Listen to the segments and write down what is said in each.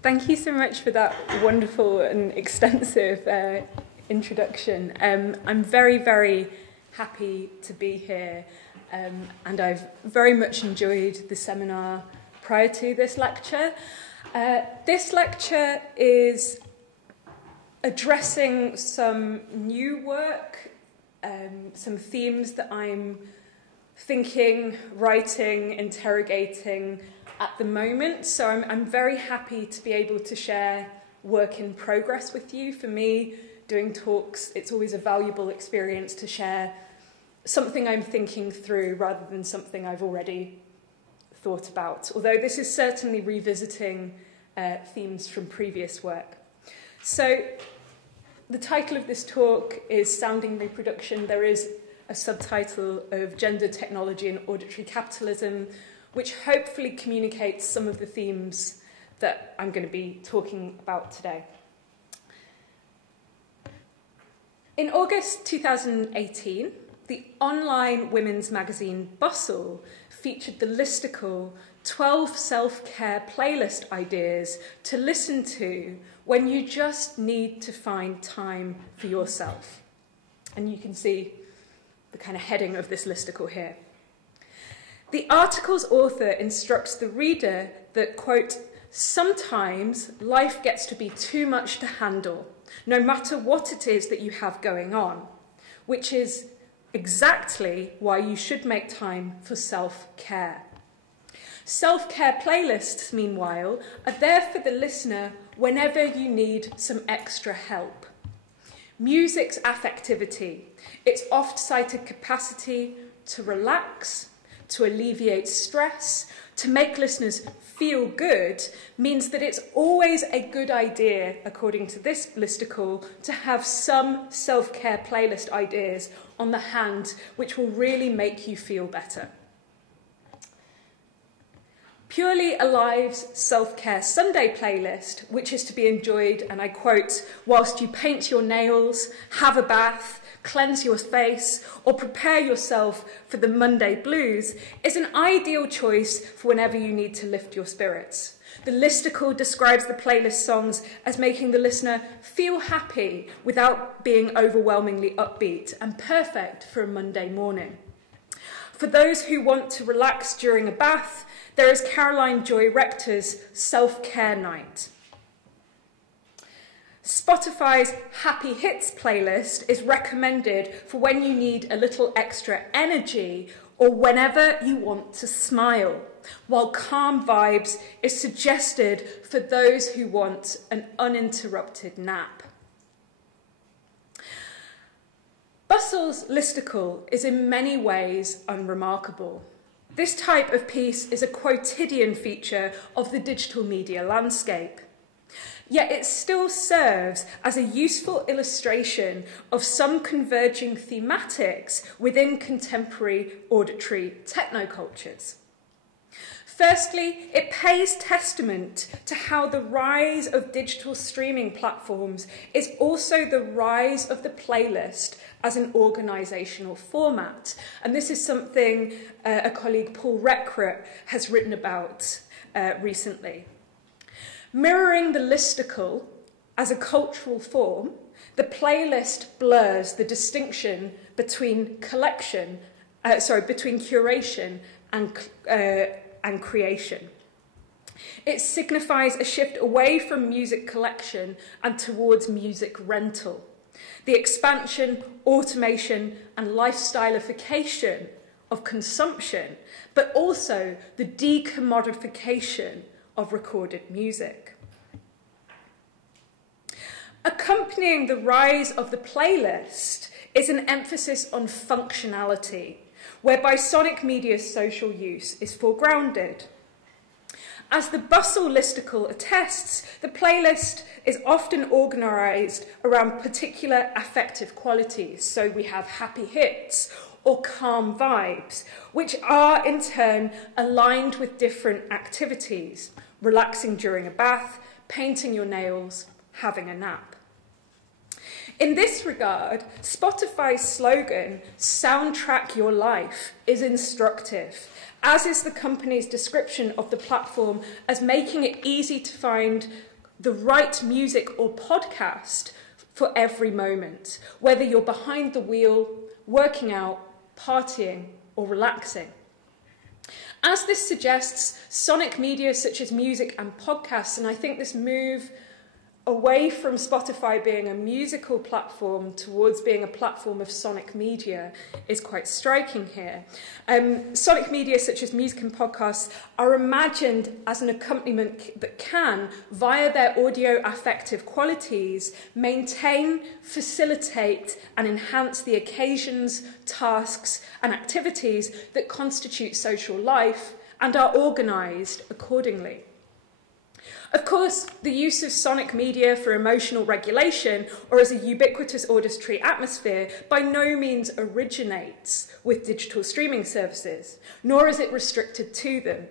Thank you so much for that wonderful and extensive introduction. I'm very, very happy to be here, and I've very much enjoyed the seminar prior to this lecture. This lecture is addressing some new work, some themes that I'm thinking, writing, interrogating at the moment. So I'm very happy to be able to share work in progress with you. For me, doing talks, it's always a valuable experience to share something I'm thinking through rather than something I've already thought about. Although this is certainly revisiting themes from previous work. So the title of this talk is Sounding Reproduction. There is a subtitle of Gender, Technology and Auditory Capitalism, which hopefully communicates some of the themes that I'm going to be talking about today. In August 2018, the online women's magazine Bustle featured the listicle 12 self-care playlist ideas to listen to when you just need to find time for yourself. And you can see the kind of heading of this listicle here. The article's author instructs the reader that, quote, sometimes life gets to be too much to handle, no matter what it is that you have going on, which is exactly why you should make time for self-care. Self-care playlists, meanwhile, are there for the listener whenever you need some extra help. Music's affectivity, its oft-cited capacity to relax, to alleviate stress, to make listeners feel good, means that it's always a good idea, according to this listicle, to have some self-care playlist ideas on the hand which will really make you feel better. Purely Alive's Self-Care Sunday playlist, which is to be enjoyed, and I quote, whilst you paint your nails, have a bath, cleanse your face, or prepare yourself for the Monday blues, is an ideal choice for whenever you need to lift your spirits. The listicle describes the playlist songs as making the listener feel happy without being overwhelmingly upbeat and perfect for a Monday morning. For those who want to relax during a bath, there is Caroline Joy Rector's Self-Care Night. Spotify's Happy Hits playlist is recommended for when you need a little extra energy or whenever you want to smile, while Calm Vibes is suggested for those who want an uninterrupted nap. Bustle's listicle is in many ways unremarkable. This type of piece is a quotidian feature of the digital media landscape. Yet it still serves as a useful illustration of some converging thematics within contemporary auditory technocultures. Firstly, it pays testament to how the rise of digital streaming platforms is also the rise of the playlist as an organisational format. And this is something a colleague, Paul Reckret, has written about recently. Mirroring the listicle as a cultural form, the playlist blurs the distinction between curation and creation. It signifies a shift away from music collection and towards music rental, the expansion, automation, and lifestyleification of consumption, but also the decommodification of recorded music. Accompanying the rise of the playlist is an emphasis on functionality, whereby sonic media's social use is foregrounded. As the Bustle listicle attests, the playlist is often organised around particular affective qualities. So we have happy hits or calm vibes, which are in turn aligned with different activities: relaxing during a bath, painting your nails, having a nap. In this regard, Spotify's slogan, "Soundtrack Your Life," is instructive, as is the company's description of the platform as making it easy to find the right music or podcast for every moment, whether you're behind the wheel, working out, partying, or relaxing. As this suggests, sonic media such as music and podcasts, and I think this move away from Spotify being a musical platform towards being a platform of sonic media is quite striking here. Sonic media such as music and podcasts are imagined as an accompaniment that can, via their audio-affective qualities, maintain, facilitate and enhance the occasions, tasks and activities that constitute social life and are organised accordingly. Of course, the use of sonic media for emotional regulation or as a ubiquitous auditory atmosphere by no means originates with digital streaming services, nor is it restricted to them.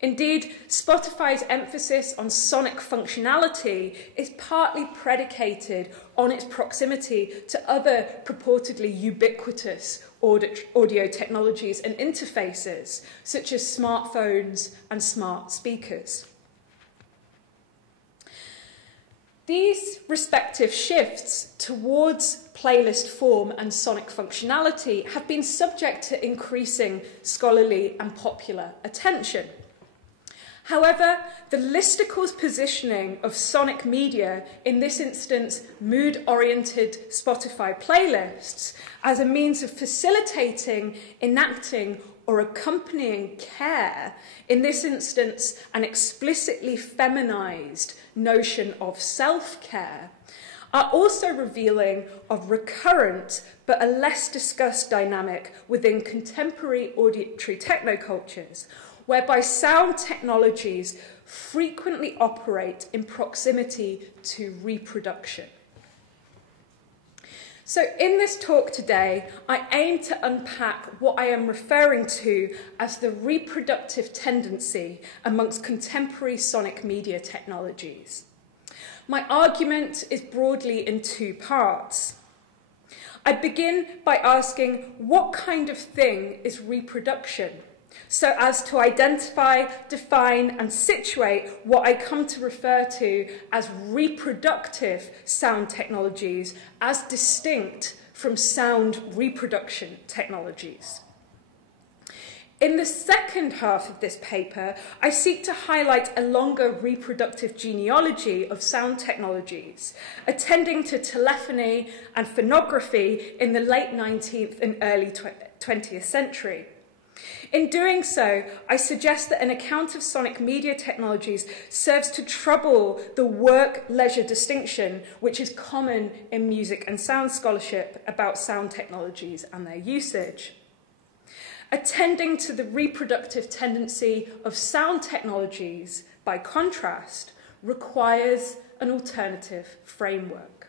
Indeed, Spotify's emphasis on sonic functionality is partly predicated on its proximity to other purportedly ubiquitous audio technologies and interfaces, such as smartphones and smart speakers. These respective shifts towards playlist form and sonic functionality have been subject to increasing scholarly and popular attention. However, the listicle's positioning of sonic media, in this instance mood-oriented Spotify playlists, as a means of facilitating, enacting or accompanying care, in this instance an explicitly feminized notion of self-care, are also revealing of recurrent but a less discussed dynamic within contemporary auditory technocultures, whereby sound technologies frequently operate in proximity to reproduction. So in this talk today, I aim to unpack what I am referring to as the reproductive tendency amongst contemporary sonic media technologies. My argument is broadly in two parts. I begin by asking what kind of thing is reproduction, so as to identify, define and situate what I come to refer to as reproductive sound technologies as distinct from sound reproduction technologies. In the second half of this paper, I seek to highlight a longer reproductive genealogy of sound technologies, attending to telephony and phonography in the late 19th and early 20th century. In doing so, I suggest that an account of sonic media technologies serves to trouble the work-leisure distinction which is common in music and sound scholarship about sound technologies and their usage. Attending to the reproductive tendency of sound technologies, by contrast, requires an alternative framework.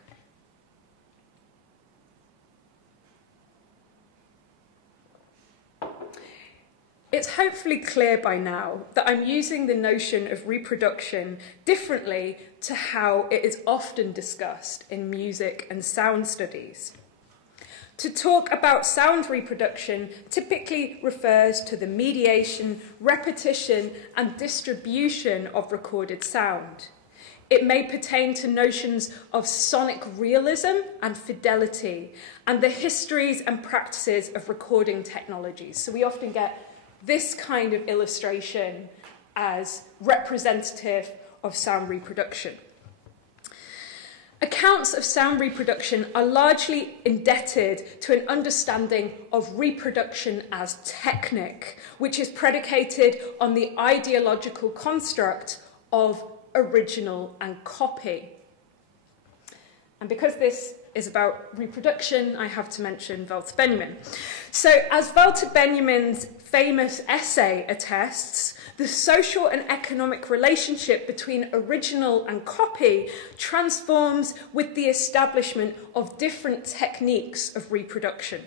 It's hopefully clear by now that I'm using the notion of reproduction differently to how it is often discussed in music and sound studies. To talk about sound reproduction typically refers to the mediation, repetition, and distribution of recorded sound. It may pertain to notions of sonic realism and fidelity, and the histories and practices of recording technologies. So we often get this kind of illustration as representative of sound reproduction. Accounts of sound reproduction are largely indebted to an understanding of reproduction as technique, which is predicated on the ideological construct of original and copy. And because this is about reproduction, I have to mention Walter Benjamin. So, as Walter Benjamin's famous essay attests, the social and economic relationship between original and copy transforms with the establishment of different techniques of reproduction.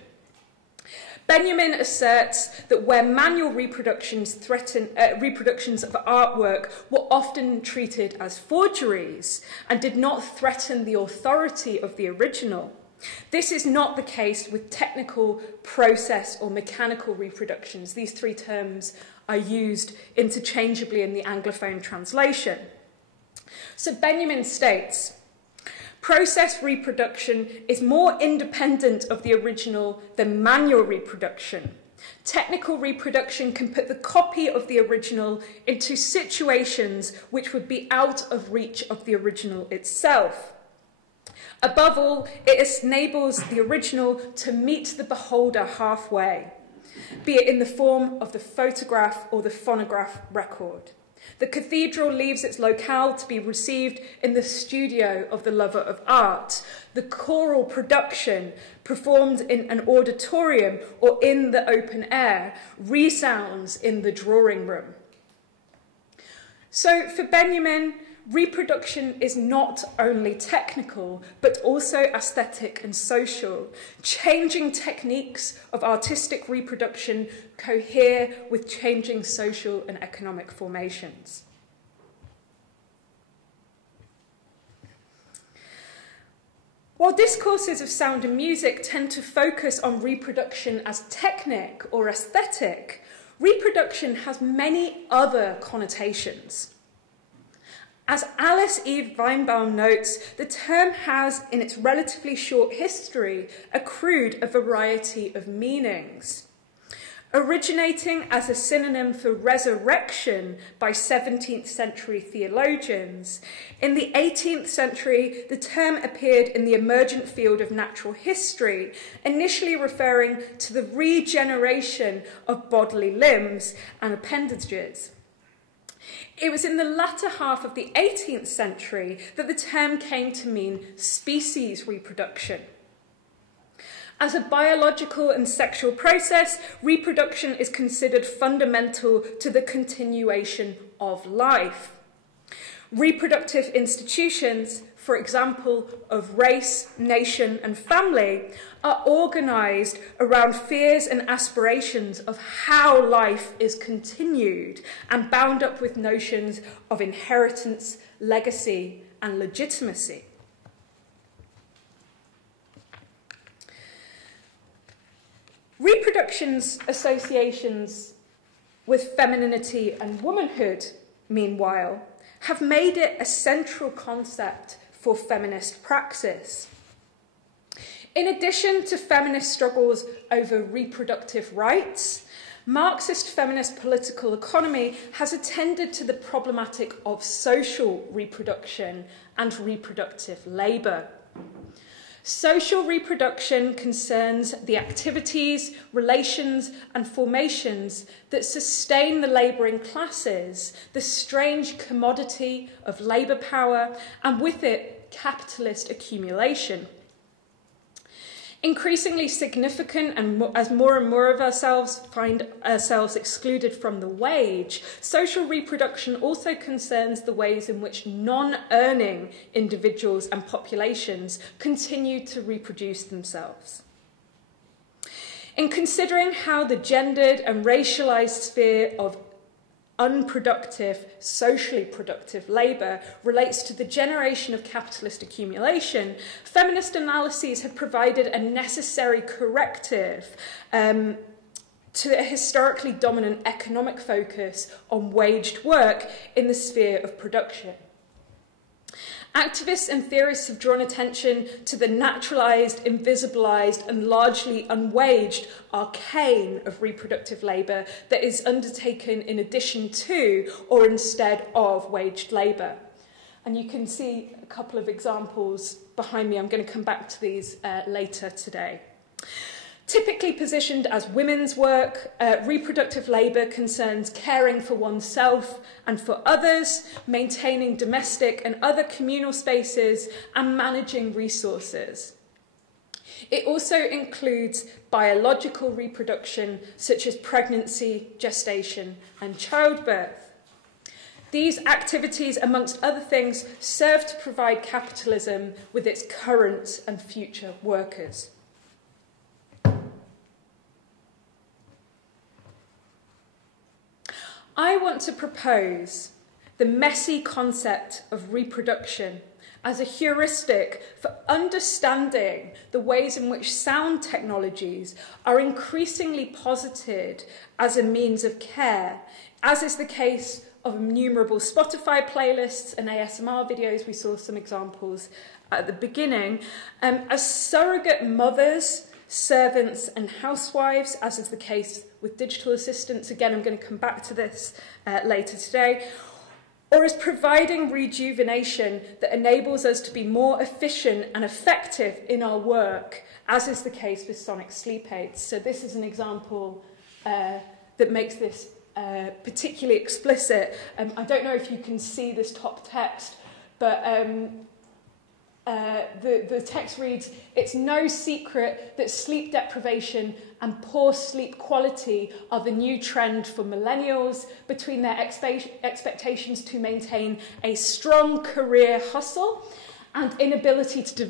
Benjamin asserts that where manual reproductions reproductions of artwork were often treated as forgeries and did not threaten the authority of the original, this is not the case with technical, process, or mechanical reproductions. These three terms are used interchangeably in the Anglophone translation. So Benjamin states, process reproduction is more independent of the original than manual reproduction. Technical reproduction can put the copy of the original into situations which would be out of reach of the original itself. Above all, it enables the original to meet the beholder halfway, be it in the form of the photograph or the phonograph record. The cathedral leaves its locale to be received in the studio of the lover of art. The choral production, performed in an auditorium or in the open air, resounds in the drawing room. So for Benjamin, reproduction is not only technical, but also aesthetic and social. Changing techniques of artistic reproduction cohere with changing social and economic formations. While discourses of sound and music tend to focus on reproduction as technique or aesthetic, reproduction has many other connotations. As Alice Eve Weinbaum notes, the term has, in its relatively short history, accrued a variety of meanings. Originating as a synonym for resurrection by 17th century theologians, in the 18th century, the term appeared in the emergent field of natural history, initially referring to the regeneration of bodily limbs and appendages. It was in the latter half of the 18th century that the term came to mean species reproduction. As a biological and sexual process, reproduction is considered fundamental to the continuation of life. Reproductive institutions, for example, of race, nation, and family, are organised around fears and aspirations of how life is continued and bound up with notions of inheritance, legacy, and legitimacy. Reproduction's associations with femininity and womanhood, meanwhile, have made it a central concept for feminist praxis. In addition to feminist struggles over reproductive rights, Marxist feminist political economy has attended to the problematic of social reproduction and reproductive labour. Social reproduction concerns the activities, relations, and formations that sustain the labouring classes, the strange commodity of labour power, and with it, capitalist accumulation. Increasingly significant, and as more and more of ourselves find ourselves excluded from the wage, social reproduction also concerns the ways in which non-earning individuals and populations continue to reproduce themselves. In considering how the gendered and racialised sphere of unproductive, socially productive labour relates to the generation of capitalist accumulation, feminist analyses have provided a necessary corrective to a historically dominant economic focus on waged work in the sphere of production. Activists and theorists have drawn attention to the naturalised, invisibilised and largely unwaged arcane of reproductive labour that is undertaken in addition to or instead of waged labour. And you can see a couple of examples behind me. I'm going to come back to these later today. Typically positioned as women's work, reproductive labour concerns caring for oneself and for others, maintaining domestic and other communal spaces, and managing resources. It also includes biological reproduction, such as pregnancy, gestation, and childbirth. These activities, amongst other things, serve to provide capitalism with its current and future workers. I want to propose the messy concept of reproduction as a heuristic for understanding the ways in which sound technologies are increasingly posited as a means of care, as is the case of innumerable Spotify playlists and ASMR videos. We saw some examples at the beginning, as surrogate mothers, servants and housewives, as is the case with digital assistants. Again, I'm going to come back to this later today. Or as providing rejuvenation that enables us to be more efficient and effective in our work, as is the case with sonic sleep aids. So this is an example that makes this particularly explicit. I don't know if you can see this top text, but the text reads, "It's no secret that sleep deprivation and poor sleep quality are the new trend for millennials between their expectations to maintain a strong career hustle and inability to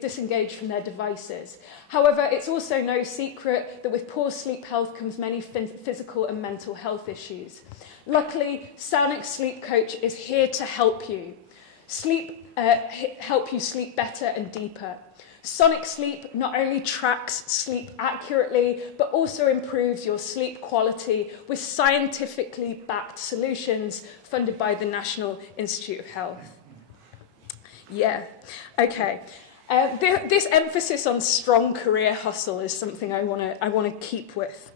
disengage from their devices. However, it's also no secret that with poor sleep health comes many physical and mental health issues. Luckily, Sonic Sleep Coach is here to help you. Help you sleep better and deeper. Sonic Sleep not only tracks sleep accurately, but also improves your sleep quality with scientifically backed solutions funded by the National Institute of Health." Yeah, okay. This emphasis on strong career hustle is something I want to keep with.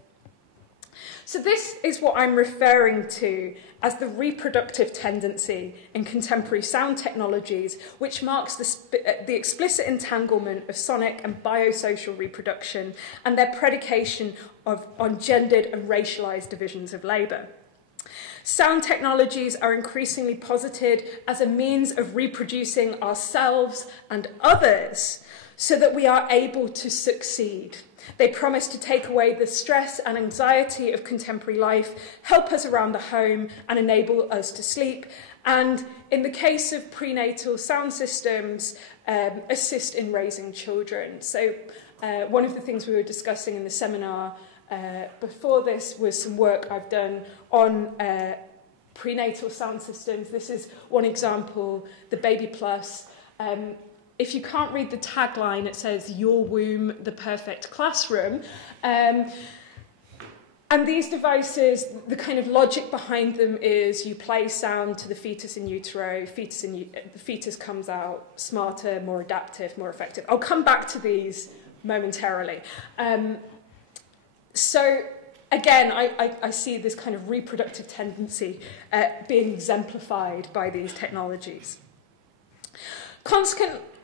So this is what I'm referring to as the reproductive tendency in contemporary sound technologies, which marks the explicit entanglement of sonic and biosocial reproduction and their predication on gendered and racialized divisions of labour. Sound technologies are increasingly posited as a means of reproducing ourselves and others so that we are able to succeed. They promise to take away the stress and anxiety of contemporary life, help us around the home, and enable us to sleep. And in the case of prenatal sound systems, assist in raising children. So one of the things we were discussing in the seminar before this was some work I've done on prenatal sound systems. This is one example, the Baby Plus. If you can't read the tagline, it says, "Your womb, the perfect classroom." And these devices, the kind of logic behind them is you play sound to the fetus in utero, the fetus comes out smarter, more adaptive, more effective. I'll come back to these momentarily. So again, I see this kind of reproductive tendency being exemplified by these technologies.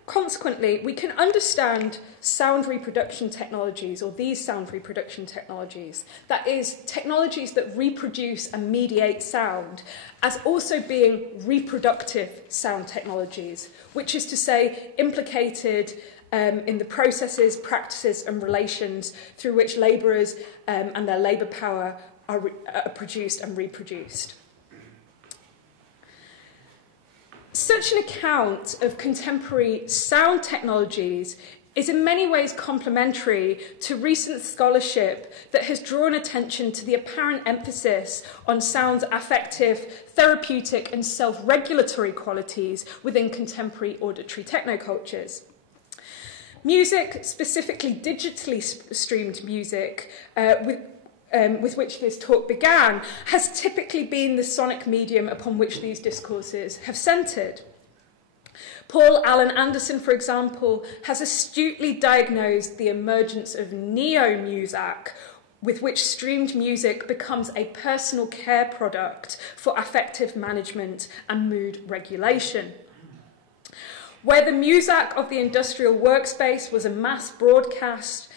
Consequently, we can understand sound reproduction technologies, or these sound reproduction technologies, that is, technologies that reproduce and mediate sound, as also being reproductive sound technologies, which is to say, implicated in the processes, practices, and relations through which labourers and their labour power are produced and reproduced. Such an account of contemporary sound technologies is in many ways complementary to recent scholarship that has drawn attention to the apparent emphasis on sound's affective, therapeutic, and self-regulatory qualities within contemporary auditory technocultures. Music, specifically digitally streamed music, with which this talk began, has typically been the sonic medium upon which these discourses have centred. Paul Allen Anderson, for example, has astutely diagnosed the emergence of neo-music, with which streamed music becomes a personal care product for affective management and mood regulation. Where the music of the industrial workspace was a mass broadcast,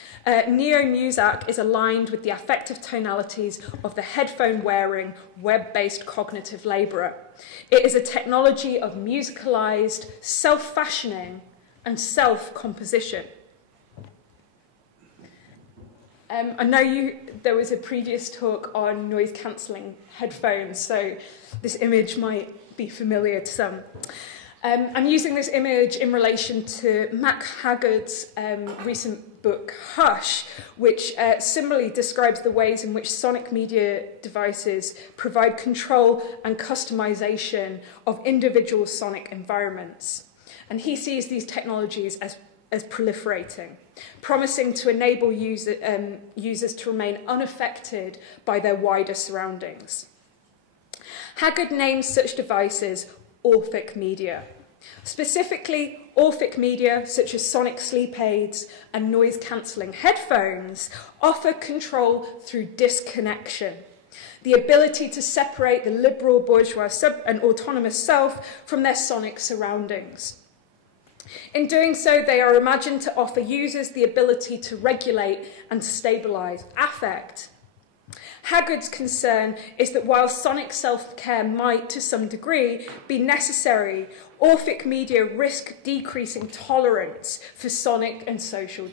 neo-music is aligned with the affective tonalities of the headphone-wearing, web-based cognitive labourer. It is a technology of musicalised self-fashioning and self-composition. I know there was a previous talk on noise-cancelling headphones, so this image might be familiar to some. I'm using this image in relation to Mac Haggard's recent book, Hush, which similarly describes the ways in which sonic media devices provide control and customization of individual sonic environments. And he sees these technologies as proliferating, promising to enable users to remain unaffected by their wider surroundings. Haggard names such devices orphic media. Specifically, orphic media, such as sonic sleep aids and noise-cancelling headphones, offer control through disconnection, the ability to separate the liberal bourgeois and autonomous self from their sonic surroundings. In doing so, they are imagined to offer users the ability to regulate and stabilise affect. Haggard's concern is that while sonic self-care might, to some degree, be necessary, orphic media risk decreasing tolerance for sonic and social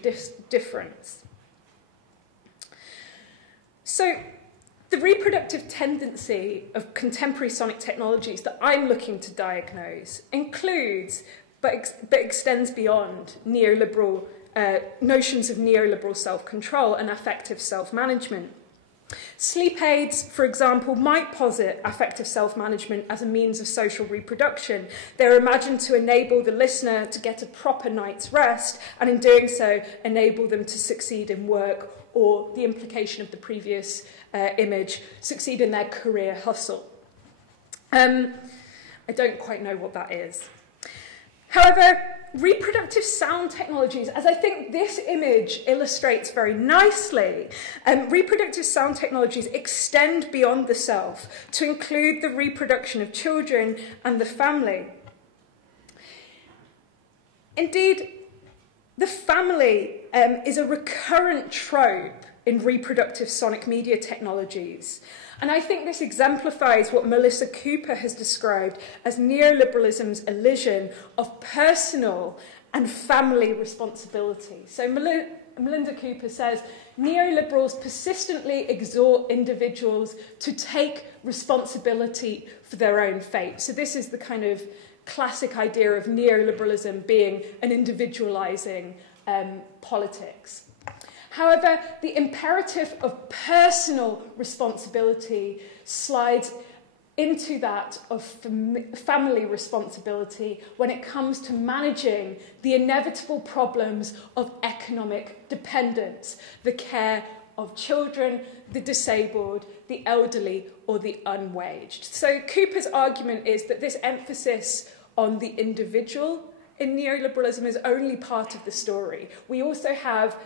difference. So, the reproductive tendency of contemporary sonic technologies that I'm looking to diagnose includes, but extends beyond, neoliberal notions of neoliberal self-control and affective self-management. Sleep aids, for example, might posit affective self-management as a means of social reproduction. They're imagined to enable the listener to get a proper night's rest, and in doing so, enable them to succeed in work, or the implication of the previous image, succeed in their career hustle. I don't quite know what that is. However, reproductive sound technologies, as I think this image illustrates very nicely, reproductive sound technologies extend beyond the self to include the reproduction of children and the family. Indeed, the family is a recurrent trope in reproductive sonic media technologies. And I think this exemplifies what Melissa Cooper has described as neoliberalism's illusion of personal and family responsibility. So Melinda Cooper says, neoliberals persistently exhort individuals to take responsibility for their own fate. So this is the kind of classic idea of neoliberalism being an individualizing politics. However, the imperative of personal responsibility slides into that of family responsibility when it comes to managing the inevitable problems of economic dependence, the care of children, the disabled, the elderly, or the unwaged. So Cooper's argument is that this emphasis on the individual in neoliberalism is only part of the story. We also have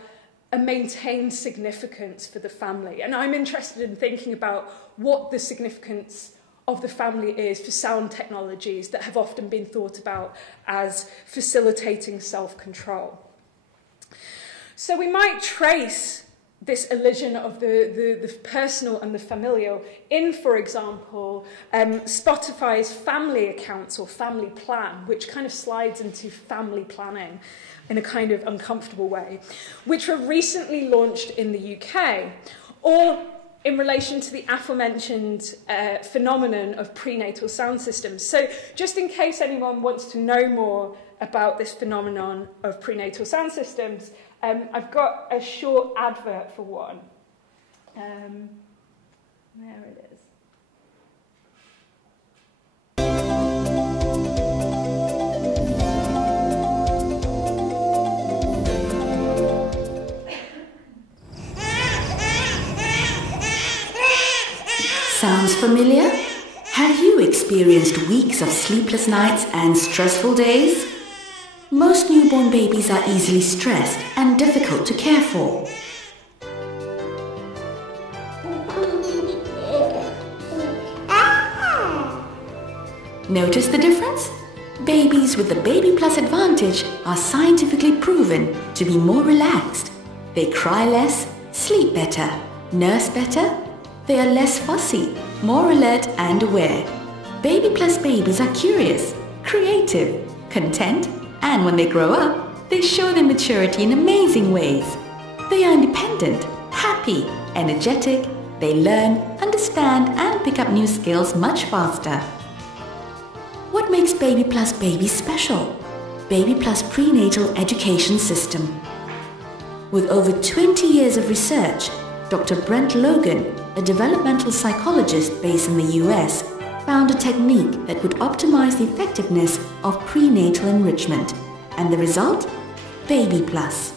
a maintained significance for the family. And I'm interested in thinking about what the significance of the family is for sound technologies that have often been thought about as facilitating self-control. So we might trace this illusion of the personal and the familial in, for example, Spotify's family accounts or family plan, which kind of slides into family planning in a kind of uncomfortable way, which were recently launched in the UK, or in relation to the aforementioned phenomenon of prenatal sound systems. So just in case anyone wants to know more about this phenomenon of prenatal sound systems, I've got a short advert for one. There it is. Sounds familiar? Have you experienced weeks of sleepless nights and stressful days? Most newborn babies are easily stressed and difficult to care for. Notice the difference? Babies with the Baby Plus advantage are scientifically proven to be more relaxed. They cry less, sleep better, nurse better. They are less fussy, more alert and aware. Baby Plus babies are curious, creative, content, and when they grow up, they show their maturity in amazing ways. They are independent, happy, energetic. They learn, understand, and pick up new skills much faster. What makes Baby Plus Baby special? Baby Plus Prenatal Education System. With over 20 years of research, Dr. Brent Logan, a developmental psychologist based in the US, found a technique that would optimize the effectiveness of prenatal enrichment. And the result? Baby Plus.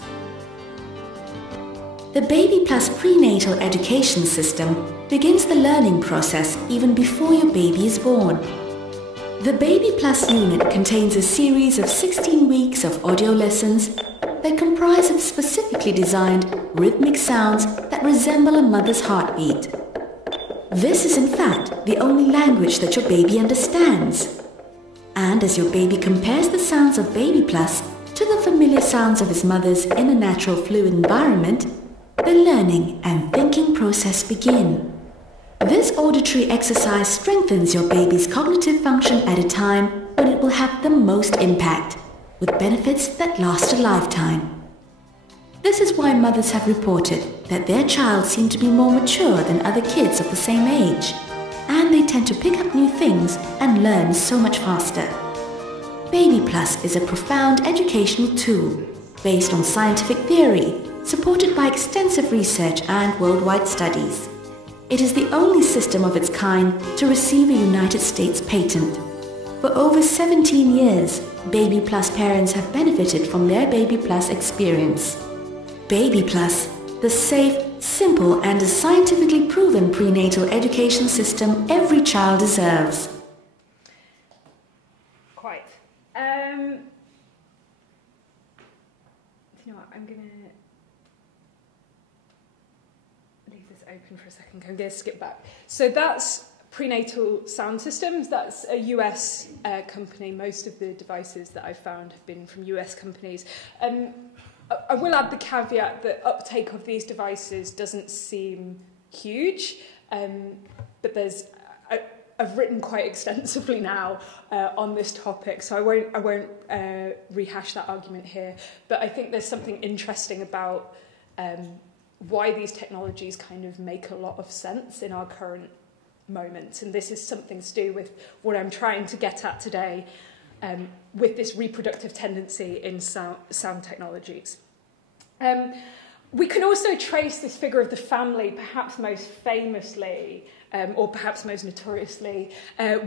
The Baby Plus Prenatal Education System begins the learning process even before your baby is born. The Baby Plus unit contains a series of 16 weeks of audio lessons that comprise of specifically designed rhythmic sounds that resemble a mother's heartbeat. This is in fact the only language that your baby understands. And as your baby compares the sounds of Baby Plus to the familiar sounds of his mother's in a natural fluid environment, the learning and thinking process begin. This auditory exercise strengthens your baby's cognitive function at a time when it will have the most impact, with benefits that last a lifetime. This is why mothers have reported that their child seemed to be more mature than other kids of the same age, and they tend to pick up new things and learn so much faster. Baby Plus is a profound educational tool based on scientific theory, supported by extensive research and worldwide studies. It is the only system of its kind to receive a United States patent. For over 17 years, Baby Plus parents have benefited from their Baby Plus experience. Baby Plus, the safe, simple and scientifically proven prenatal education system every child deserves. Quite. You know what, I'm going to leave this open for a second. I'm going to skip back. So that's Prenatal Sound Systems. That's a US company. Most of the devices that I've found have been from US companies. I will add the caveat that uptake of these devices doesn't seem huge, but I've written quite extensively now on this topic, so I won't rehash that argument here. But I think there's something interesting about why these technologies kind of make a lot of sense in our current moment, and this is something to do with what I'm trying to get at today, with this reproductive tendency in sound technologies. We can also trace this figure of the family, perhaps most famously, or perhaps most notoriously,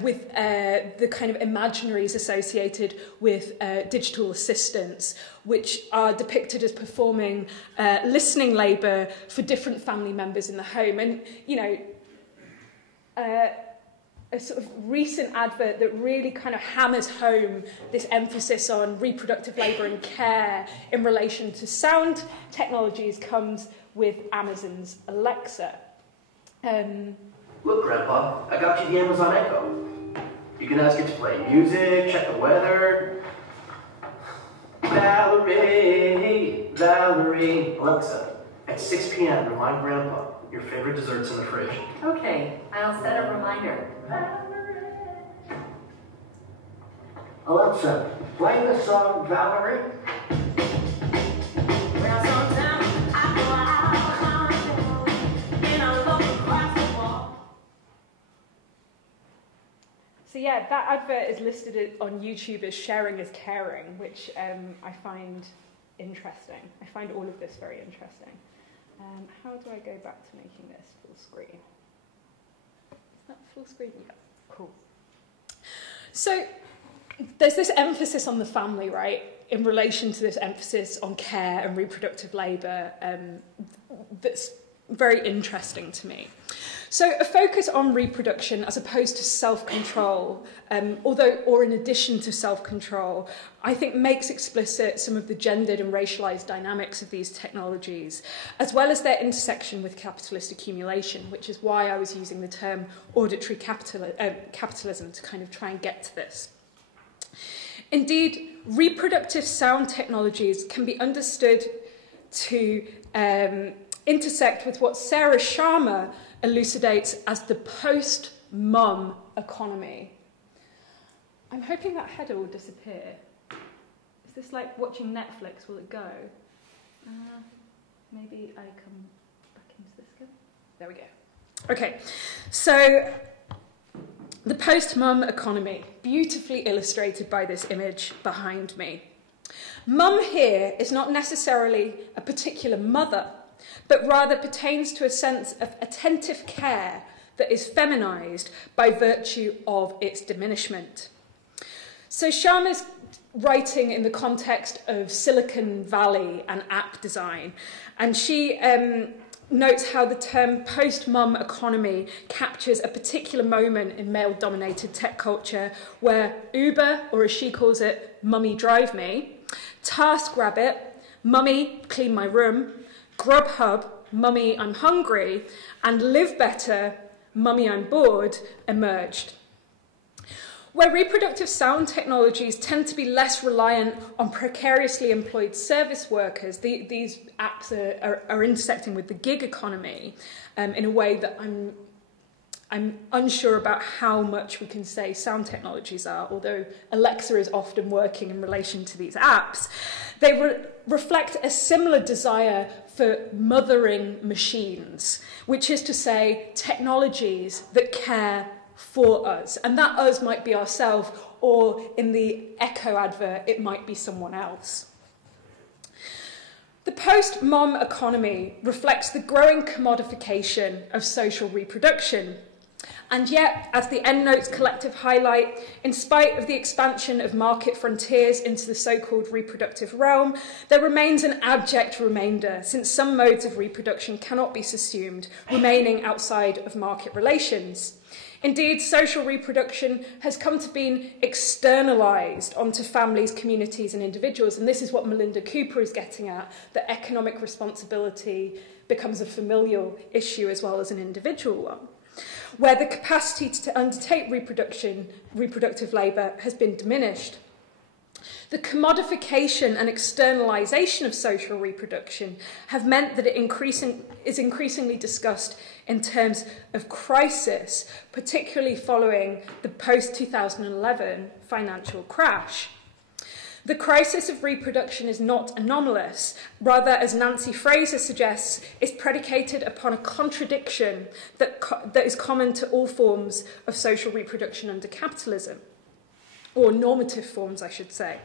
with the kind of imaginaries associated with digital assistants, which are depicted as performing listening labour for different family members in the home. And, you know, a sort of recent advert that really kind of hammers home this emphasis on reproductive labour and care in relation to sound technologies comes with Amazon's Alexa. Look, Grandpa, I got you the Amazon Echo. You can ask it to play music, check the weather. Valerie, Alexa, at 6 p.m., remind Grandpa your favorite dessert's in the fridge. Okay, I'll set a reminder. Alexa, play the song Valerie. So yeah, that advert is listed on YouTube as sharing is caring, which I find interesting. I find all of this very interesting. How do I go back to making this full screen? Is that full screen? Yeah, cool. So there's this emphasis on the family, right, in relation to this emphasis on care and reproductive labour, that's very interesting to me. So a focus on reproduction as opposed to self-control, or in addition to self-control, I think makes explicit some of the gendered and racialized dynamics of these technologies, as well as their intersection with capitalist accumulation, which is why I was using the term auditory capitalism to kind of try and get to this. Indeed, reproductive sound technologies can be understood to intersect with what Sarah Sharma elucidates as the post-mum economy. I'm hoping that header will disappear. Is this like watching Netflix? Will it go? Maybe I come back into this again. There we go. Okay, so The post-mum economy, beautifully illustrated by this image behind me. Mum here is not necessarily a particular mother, but rather pertains to a sense of attentive care that is feminised by virtue of its diminishment. So Sharma's writing in the context of Silicon Valley and app design, and she notes how the term post-mum economy captures a particular moment in male-dominated tech culture where Uber, or as she calls it, Mummy Drive Me, TaskRabbit, Mummy Clean My Room, Grubhub, Mummy I'm Hungry, and Live Better, Mummy I'm Bored emerged. Where reproductive sound technologies tend to be less reliant on precariously employed service workers, these apps are intersecting with the gig economy in a way that I'm unsure about how much we can say sound technologies are, although Alexa is often working in relation to these apps. They reflect a similar desire for mothering machines, which is to say technologies that care for us. And that us might be ourselves, or in the Echo advert, it might be someone else. The post-mom economy reflects the growing commodification of social reproduction. And yet, as the EndNotes collective highlight, in spite of the expansion of market frontiers into the so-called reproductive realm, there remains an abject remainder, since some modes of reproduction cannot be subsumed, remaining outside of market relations. Indeed, social reproduction has come to be externalised onto families, communities and individuals, and this is what Melinda Cooper is getting at, that economic responsibility becomes a familial issue as well as an individual one, where the capacity to undertake reproductive labour has been diminished. The commodification and externalisation of social reproduction have meant that it is increasingly discussed in terms of crisis, particularly following the post-2011 financial crash. The crisis of reproduction is not anomalous, rather, as Nancy Fraser suggests, is predicated upon a contradiction that is common to all forms of social reproduction under capitalism, or normative forms, I should say.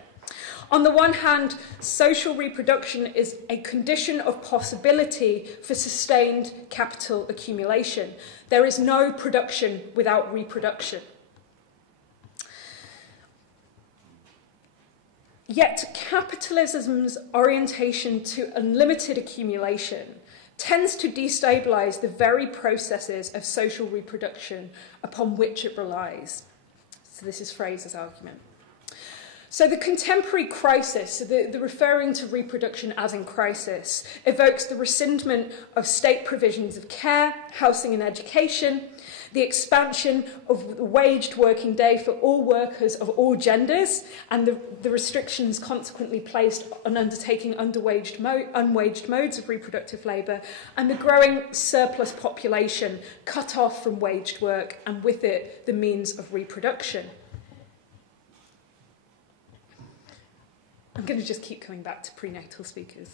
On the one hand, social reproduction is a condition of possibility for sustained capital accumulation. There is no production without reproduction. Yet capitalism's orientation to unlimited accumulation tends to destabilise the very processes of social reproduction upon which it relies. So this is Fraser's argument. So the contemporary crisis, the referring to reproduction as in crisis, evokes the rescindment of state provisions of care, housing and education, the expansion of the waged working day for all workers of all genders, and the restrictions consequently placed on undertaking unwaged modes of reproductive labour, and the growing surplus population cut off from waged work, and with it the means of reproduction. I'm going to just keep coming back to prenatal speakers.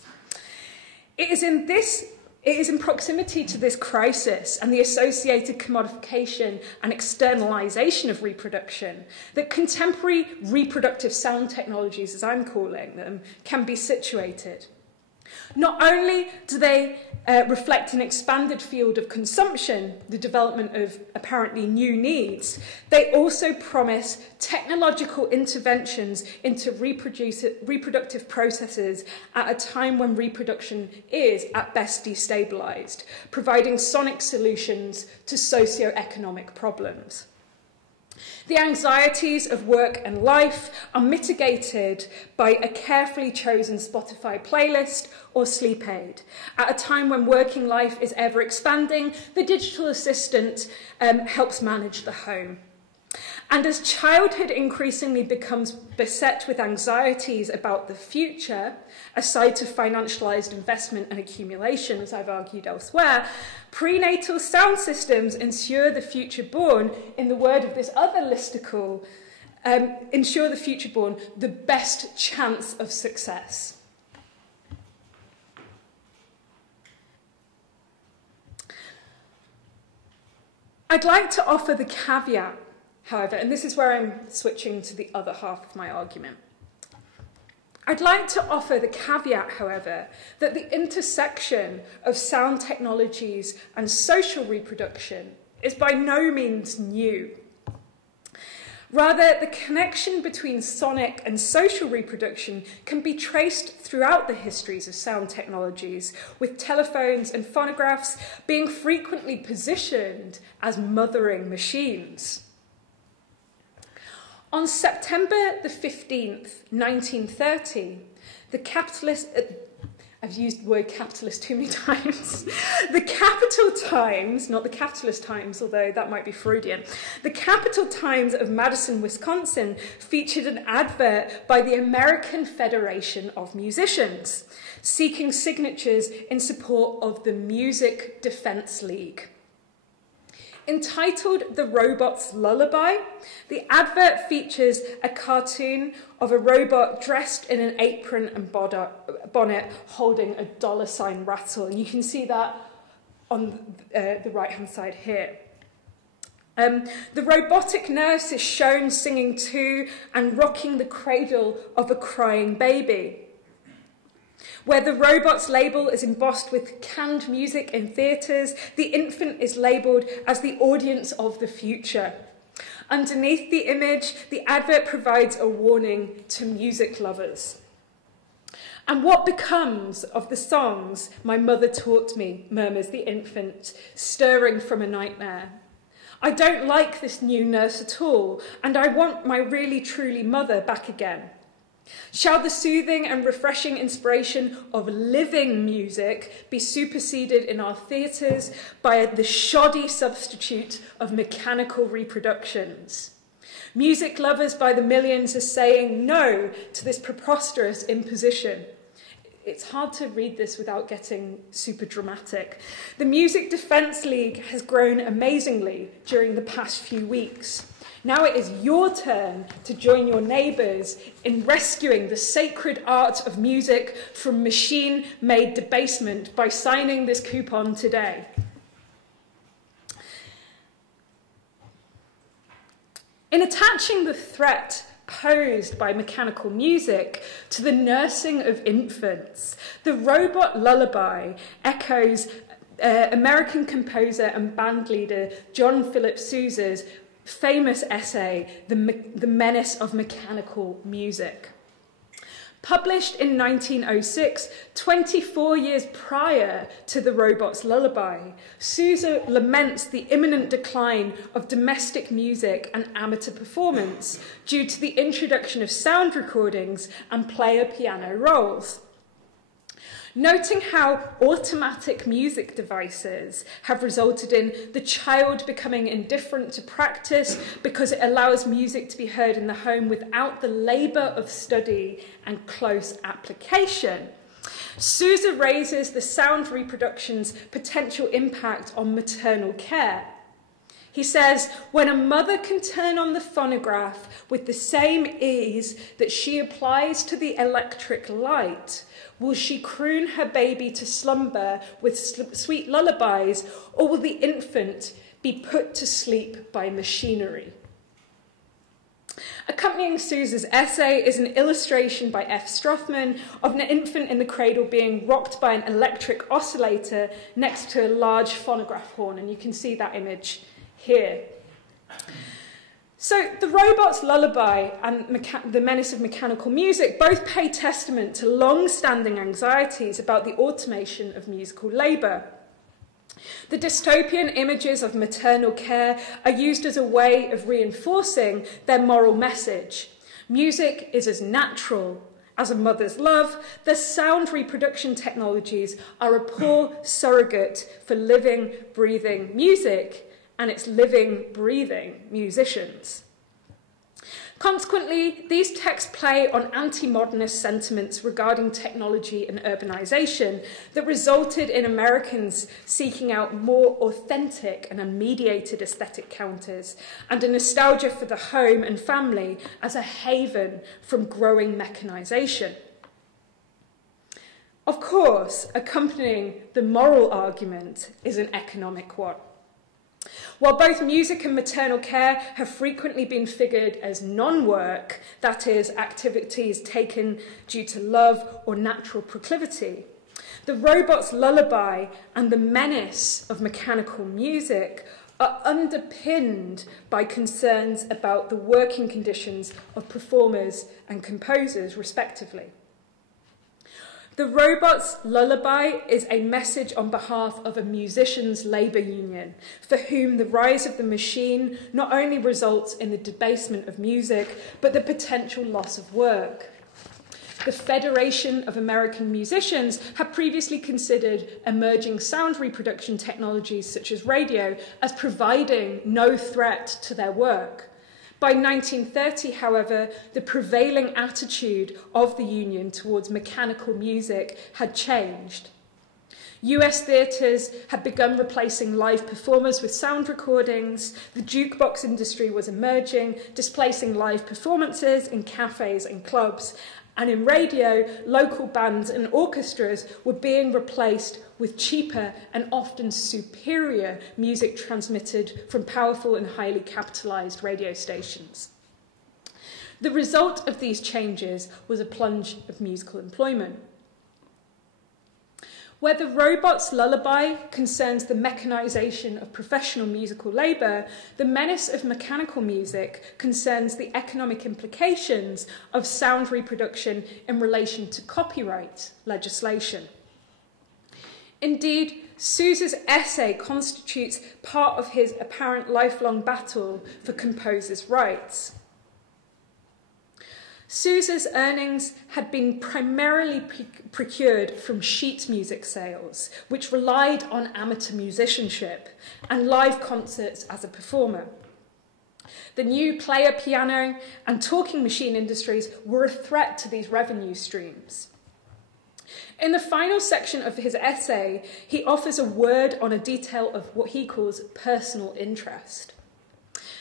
It is in proximity to this crisis and the associated commodification and externalisation of reproduction that contemporary reproductive sound technologies, as I'm calling them, can be situated. Not only do they reflect an expanded field of consumption, the development of apparently new needs, they also promise technological interventions into reproductive processes at a time when reproduction is at best destabilised, providing sonic solutions to socio-economic problems. The anxieties of work and life are mitigated by a carefully chosen Spotify playlist or sleep aid. At a time when working life is ever expanding, the digital assistant helps manage the home. And as childhood increasingly becomes beset with anxieties about the future, aside to financialised investment and accumulation, as I've argued elsewhere, prenatal sound systems ensure the future born, in the word of this other listicle, ensure the future born the best chance of success. I'd like to offer the caveat, however, and this is where I'm switching to the other half of my argument. I'd like to offer the caveat, however, that the intersection of sound technologies and social reproduction is by no means new. Rather, the connection between sonic and social reproduction can be traced throughout the histories of sound technologies, with telephones and phonographs being frequently positioned as mothering machines. On September the 15th, 1930, the capitalist... I've used the word capitalist too many times. The Capital Times, not the Capitalist Times, although that might be Freudian. The Capital Times of Madison, Wisconsin, featured an advert by the American Federation of Musicians, seeking signatures in support of the Music Defense League. Entitled The Robot's Lullaby, the advert features a cartoon of a robot dressed in an apron and bonnet holding a $sign rattle. And you can see that on the right-hand side here. The robotic nurse is shown singing to and rocking the cradle of a crying baby. Where the robot's label is embossed with canned music in theatres, the infant is labelled as the audience of the future. Underneath the image, the advert provides a warning to music lovers. And what becomes of the songs my mother taught me, murmurs the infant, stirring from a nightmare. I don't like this new nurse at all, and I want my really truly mother back again. Shall the soothing and refreshing inspiration of living music be superseded in our theatres by the shoddy substitute of mechanical reproductions? Music lovers by the millions are saying no to this preposterous imposition. It's hard to read this without getting super dramatic. The Music Defense League has grown amazingly during the past few weeks. Now it is your turn to join your neighbours in rescuing the sacred art of music from machine-made debasement by signing this coupon today. In attaching the threat posed by mechanical music to the nursing of infants, the robot lullaby echoes American composer and bandleader John Philip Sousa's famous essay, The Menace of Mechanical Music. Published in 1906, 24 years prior to The Robot's Lullaby, Sousa laments the imminent decline of domestic music and amateur performance due to the introduction of sound recordings and player piano rolls. Noting how automatic music devices have resulted in the child becoming indifferent to practice because it allows music to be heard in the home without the labour of study and close application, Sousa raises the sound reproduction's potential impact on maternal care. He says, when a mother can turn on the phonograph with the same ease that she applies to the electric light, will she croon her baby to slumber with sweet lullabies, or will the infant be put to sleep by machinery? Accompanying Sousa's essay is an illustration by F. Strothman of an infant in the cradle being rocked by an electric oscillator next to a large phonograph horn, and you can see that image here. So The Robot's Lullaby and The Menace of Mechanical Music both pay testament to long-standing anxieties about the automation of musical labour. The dystopian images of maternal care are used as a way of reinforcing their moral message. Music is as natural as a mother's love. The sound reproduction technologies are a poor surrogate for living, breathing music and its living, breathing musicians. Consequently, these texts play on anti-modernist sentiments regarding technology and urbanisation that resulted in Americans seeking out more authentic and unmediated aesthetic counters and a nostalgia for the home and family as a haven from growing mechanisation. Of course, accompanying the moral argument is an economic one. While both music and maternal care have frequently been figured as non-work, that is, activities taken due to love or natural proclivity, the robot's lullaby and the menace of mechanical music are underpinned by concerns about the working conditions of performers and composers, respectively. The robot's lullaby is a message on behalf of a musicians' labour union, for whom the rise of the machine not only results in the debasement of music, but the potential loss of work. The Federation of American Musicians had previously considered emerging sound reproduction technologies such as radio as providing no threat to their work. By 1930, however, the prevailing attitude of the union towards mechanical music had changed. US theatres had begun replacing live performers with sound recordings, the jukebox industry was emerging, displacing live performances in cafes and clubs, and in radio, local bands and orchestras were being replaced with cheaper and often superior music transmitted from powerful and highly capitalised radio stations. The result of these changes was a plunge of musical employment. Where the robot's lullaby concerns the mechanisation of professional musical labour, the menace of mechanical music concerns the economic implications of sound reproduction in relation to copyright legislation. Indeed, Sousa's essay constitutes part of his apparent lifelong battle for composers' rights. Sousa's earnings had been primarily procured from sheet music sales, which relied on amateur musicianship and live concerts as a performer. The new player piano and talking machine industries were a threat to these revenue streams. In the final section of his essay, he offers a word on a detail of what he calls personal interest,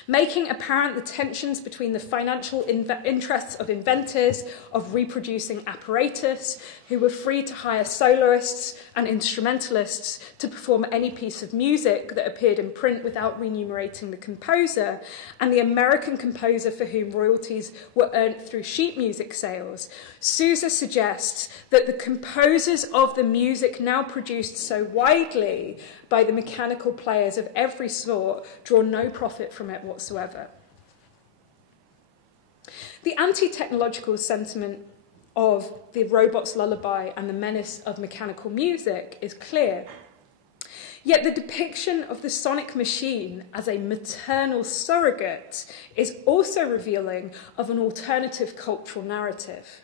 making apparent the tensions between the financial interests of inventors of reproducing apparatus, who were free to hire soloists and instrumentalists to perform any piece of music that appeared in print without remunerating the composer, and the American composer for whom royalties were earned through sheet music sales. Sousa suggests that the composers of the music now produced so widely by the mechanical players of every sort draw no profit from it whatsoever. The anti-technological sentiment of the robot's lullaby and the menace of mechanical music is clear. Yet the depiction of the sonic machine as a maternal surrogate is also revealing of an alternative cultural narrative.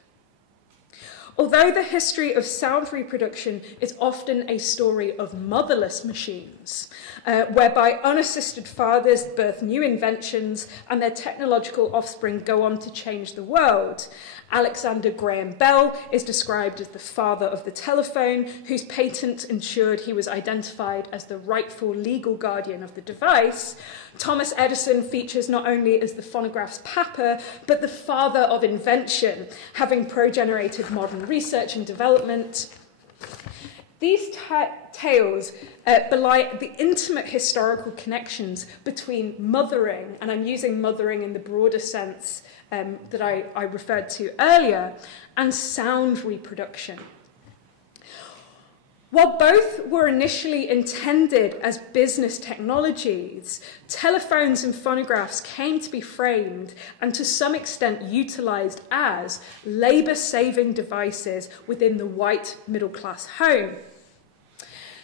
Although the history of sound reproduction is often a story of motherless machines, whereby unassisted fathers birth new inventions and their technological offspring go on to change the world, Alexander Graham Bell is described as the father of the telephone, whose patent ensured he was identified as the rightful legal guardian of the device. Thomas Edison features not only as the phonograph's papa, but the father of invention, having progenerated modern research and development. These tales belie the intimate historical connections between mothering, and I'm using mothering in the broader sense that I referred to earlier, and sound reproduction. While both were initially intended as business technologies, telephones and phonographs came to be framed and to some extent utilised as labour-saving devices within the white middle-class home.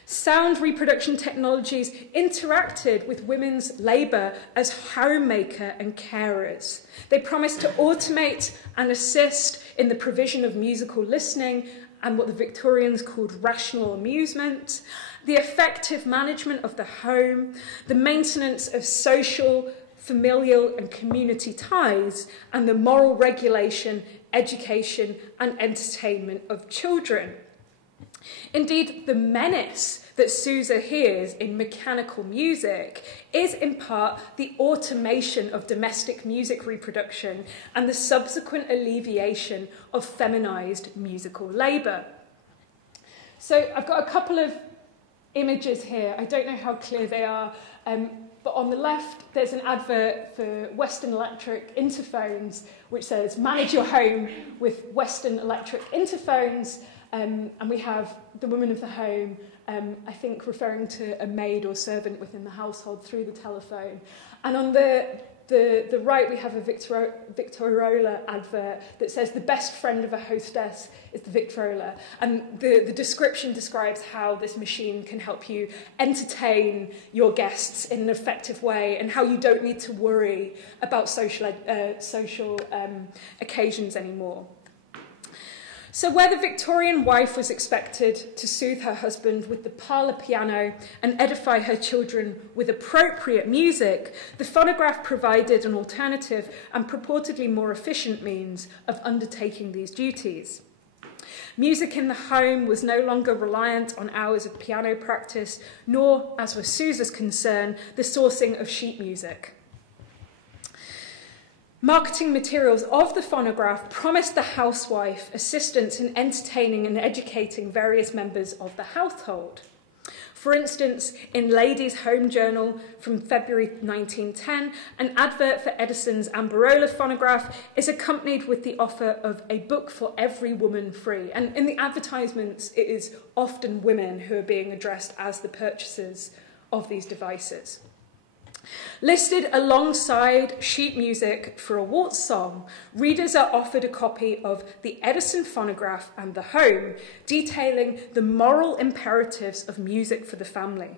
Sound reproduction technologies interacted with women's labour as homemaker and carers. They promised to automate and assist in the provision of musical listening and what the Victorians called rational amusement, the effective management of the home, the maintenance of social, familial and community ties, and the moral regulation, education and entertainment of children. Indeed, the menace that Sousa hears in mechanical music is in part the automation of domestic music reproduction and the subsequent alleviation of feminised musical labour. So I've got a couple of images here. I don't know how clear they are. But on the left, there's an advert for Western Electric interphones, which says, manage your home with Western Electric interphones. And we have the woman of the home, I think referring to a maid or servant within the household through the telephone. And on the right, we have a Victrola advert that says the best friend of a hostess is the Victrola. And the description describes how this machine can help you entertain your guests in an effective way and how you don't need to worry about social occasions anymore. So where the Victorian wife was expected to soothe her husband with the parlour piano and edify her children with appropriate music, the phonograph provided an alternative and purportedly more efficient means of undertaking these duties. Music in the home was no longer reliant on hours of piano practice, nor, as was Sousa's concern, the sourcing of sheet music. Marketing materials of the phonograph promised the housewife assistance in entertaining and educating various members of the household. For instance, in Ladies' Home Journal from February 1910, an advert for Edison's Amberola phonograph is accompanied with the offer of a book for every woman free. And in the advertisements, it is often women who are being addressed as the purchasers of these devices. Listed alongside sheet music for a waltz song, readers are offered a copy of The Edison Phonograph and the Home, detailing the moral imperatives of music for the family.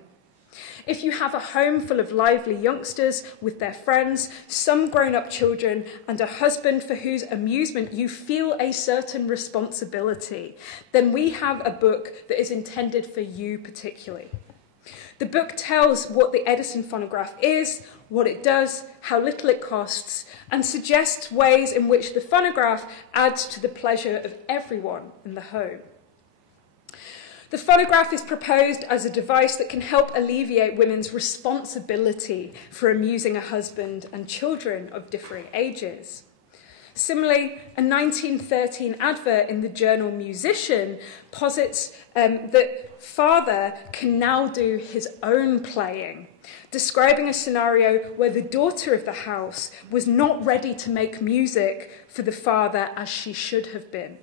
If you have a home full of lively youngsters with their friends, some grown-up children, and a husband for whose amusement you feel a certain responsibility, then we have a book that is intended for you particularly. The book tells what the Edison phonograph is, what it does, how little it costs, and suggests ways in which the phonograph adds to the pleasure of everyone in the home. The phonograph is proposed as a device that can help alleviate women's responsibility for amusing a husband and children of differing ages. Similarly, a 1913 advert in the journal Musician posits that father can now do his own playing, describing a scenario where the daughter of the house was not ready to make music for the father as she should have been.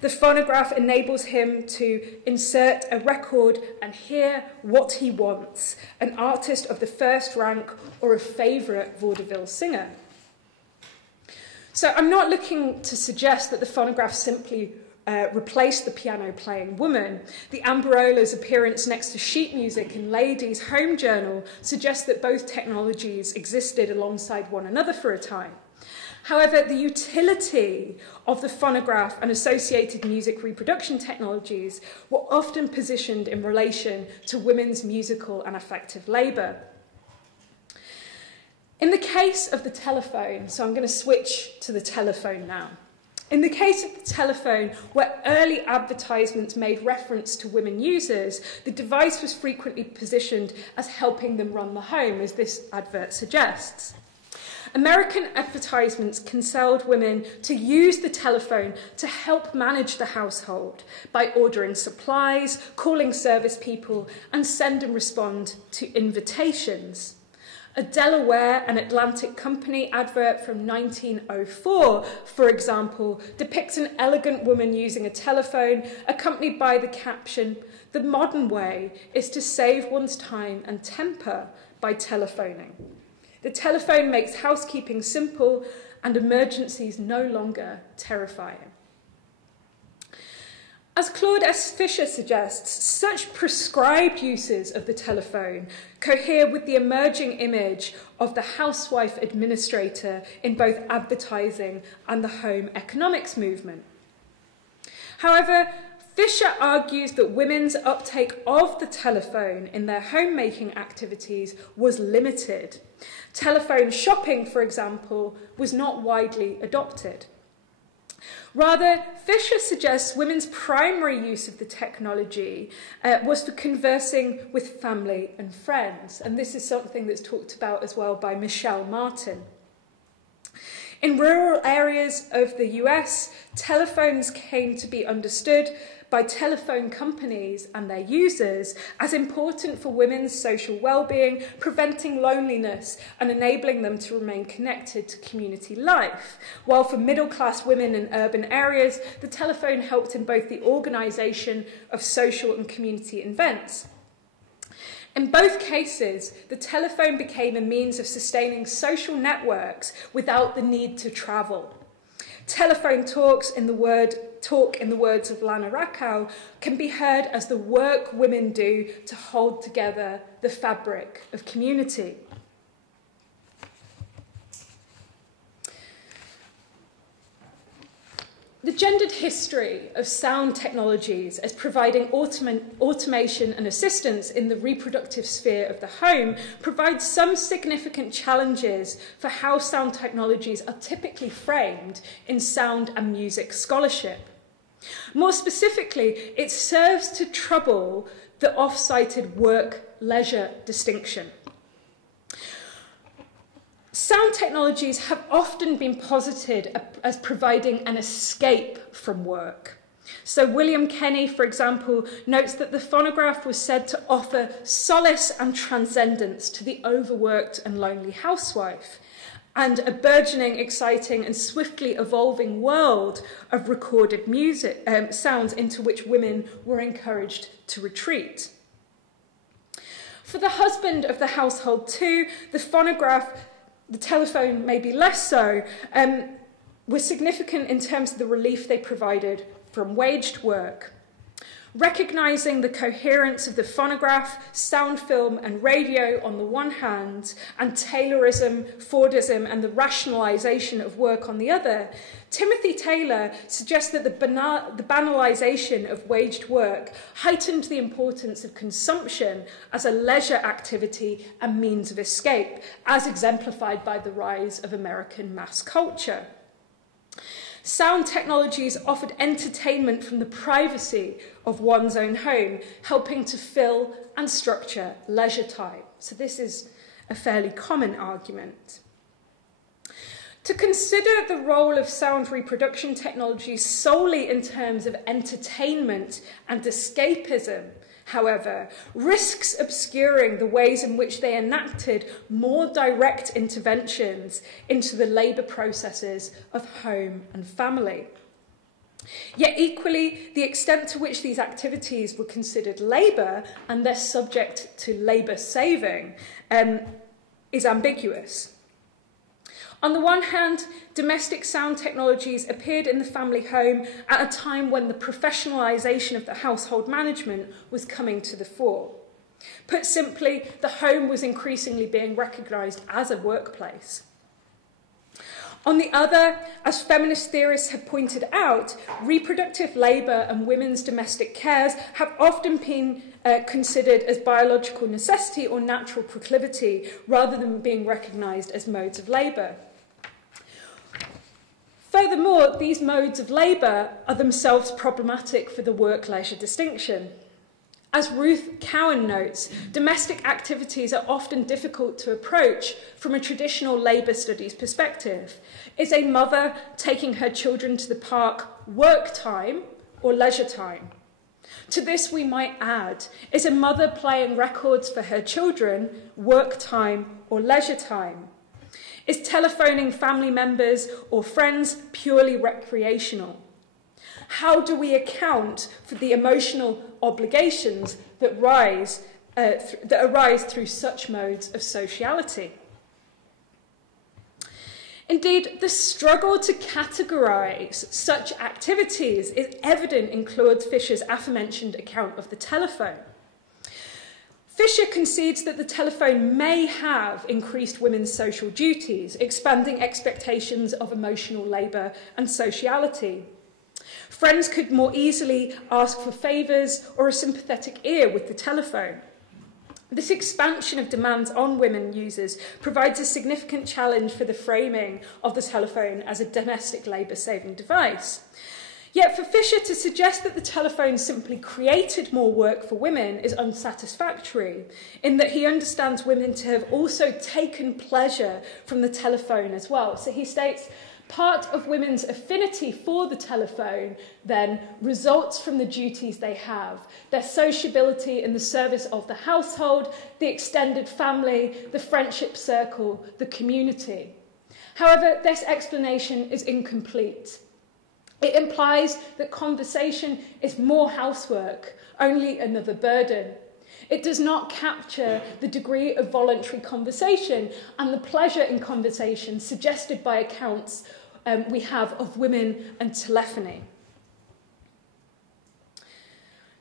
The phonograph enables him to insert a record and hear what he wants, an artist of the first rank or a favourite vaudeville singer. So I'm not looking to suggest that the phonograph simply replaced the piano-playing woman. The Amberola's appearance next to sheet music in Ladies' Home Journal suggests that both technologies existed alongside one another for a time. However, the utility of the phonograph and associated music reproduction technologies were often positioned in relation to women's musical and affective labour. In the case of the telephone, so I'm going to switch to the telephone now. In the case of the telephone, where early advertisements made reference to women users, the device was frequently positioned as helping them run the home, as this advert suggests. American advertisements counselled women to use the telephone to help manage the household by ordering supplies, calling service people, and send and respond to invitations. A Delaware and Atlantic Company advert from 1904, for example, depicts an elegant woman using a telephone, accompanied by the caption, "The modern way is to save one's time and temper by telephoning. The telephone makes housekeeping simple and emergencies no longer terrifying." As Claude S. Fisher suggests, such prescribed uses of the telephone cohere with the emerging image of the housewife administrator in both advertising and the home economics movement. However, Fisher argues that women's uptake of the telephone in their homemaking activities was limited. Telephone shopping, for example, was not widely adopted. Rather, Fisher suggests women's primary use of the technology was for conversing with family and friends, and this is something that's talked about as well by Michelle Martin. In rural areas of the US, telephones came to be understood by telephone companies and their users as important for women's social well-being, preventing loneliness and enabling them to remain connected to community life. While for middle-class women in urban areas, the telephone helped in both the organisation of social and community events. In both cases, the telephone became a means of sustaining social networks without the need to travel. Telephone talk, in the words of Lana Rakow, can be heard as the work women do to hold together the fabric of community. The gendered history of sound technologies as providing automation and assistance in the reproductive sphere of the home provides some significant challenges for how sound technologies are typically framed in sound and music scholarship. More specifically, it serves to trouble the oft-cited work-leisure distinction. Sound technologies have often been posited as providing an escape from work. So William Kenny, for example, notes that the phonograph was said to offer solace and transcendence to the overworked and lonely housewife, and a burgeoning, exciting, and swiftly evolving world of recorded music, sounds into which women were encouraged to retreat. For the husband of the household too, the phonograph, the telephone maybe less so, were significant in terms of the relief they provided from waged work. Recognising the coherence of the phonograph, sound film and radio on the one hand, and Taylorism, Fordism and the rationalisation of work on the other, Timothy Taylor suggests that the banalisation of waged work heightened the importance of consumption as a leisure activity and means of escape, as exemplified by the rise of American mass culture. Sound technologies offered entertainment from the privacy of one's own home, helping to fill and structure leisure time. So this is a fairly common argument. To consider the role of sound reproduction technologies solely in terms of entertainment and escapism, however, risks obscuring the ways in which they enacted more direct interventions into the labour processes of home and family. Yet equally, the extent to which these activities were considered labour and thus subject to labour saving is ambiguous. On the one hand, domestic sound technologies appeared in the family home at a time when the professionalisation of the household management was coming to the fore. Put simply, the home was increasingly being recognised as a workplace. On the other, as feminist theorists have pointed out, reproductive labour and women's domestic cares have often been considered as biological necessity or natural proclivity, rather than being recognised as modes of labour. Furthermore, these modes of labour are themselves problematic for the work-leisure distinction. As Ruth Cowan notes, domestic activities are often difficult to approach from a traditional labour studies perspective. Is a mother taking her children to the park work time or leisure time? To this we might add, is a mother playing records for her children work time or leisure time? Is telephoning family members or friends purely recreational? How do we account for the emotional obligations that arise through such modes of sociality? Indeed, the struggle to categorise such activities is evident in Claude Fisher's aforementioned account of the telephone. Fisher concedes that the telephone may have increased women's social duties, expanding expectations of emotional labour and sociality. Friends could more easily ask for favours or a sympathetic ear with the telephone. This expansion of demands on women users provides a significant challenge for the framing of the telephone as a domestic labour-saving device. Yet for Fisher to suggest that the telephone simply created more work for women is unsatisfactory, in that he understands women to have also taken pleasure from the telephone as well. So he states, Part of women's affinity for the telephone, then, results from the duties they have, their sociability in the service of the household, the extended family, the friendship circle, the community. However, this explanation is incomplete. It implies that conversation is more housework, only another burden. It does not capture the degree of voluntary conversation and the pleasure in conversation suggested by accounts we have of women and telephony.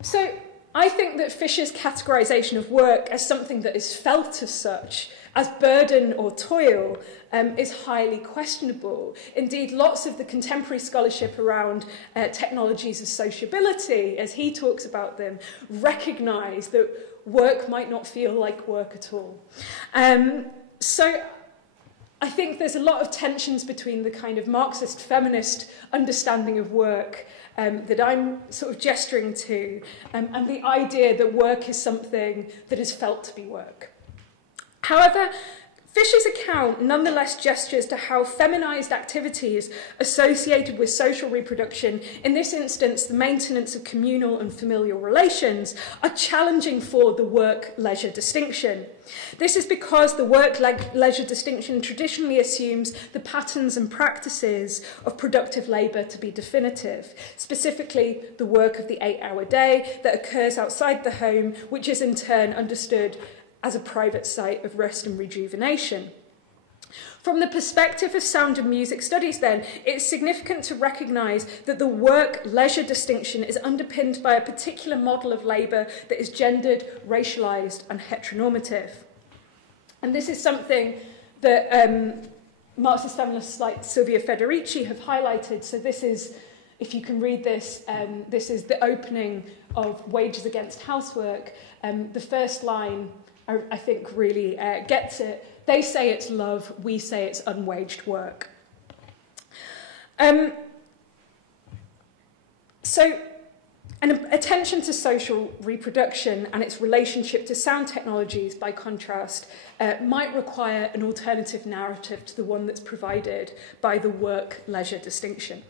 So I think that Fisher's categorisation of work as something that is felt as such, as burden or toil, is highly questionable. Indeed, lots of the contemporary scholarship around technologies of sociability, as he talks about them, recognise that work might not feel like work at all. So I think there's a lot of tensions between the kind of Marxist feminist understanding of work that I'm sort of gesturing to, and the idea that work is something that is felt to be work. However, Fisher's account nonetheless gestures to how feminised activities associated with social reproduction, in this instance the maintenance of communal and familial relations, are challenging for the work-leisure distinction. This is because the work-leisure distinction traditionally assumes the patterns and practices of productive labour to be definitive, specifically the work of the 8-hour day that occurs outside the home, which is in turn understood as a private site of rest and rejuvenation. From the perspective of sound and music studies, then, it's significant to recognise that the work-leisure distinction is underpinned by a particular model of labour that is gendered, racialised and heteronormative. And this is something that Marxist feminists like Silvia Federici have highlighted. So this is, if you can read this, this is the opening of Wages Against Housework. The first line, I think, really gets it. They say it's love, we say it's unwaged work. So an attention to social reproduction and its relationship to sound technologies, by contrast, might require an alternative narrative to the one that's provided by the work-leisure distinction.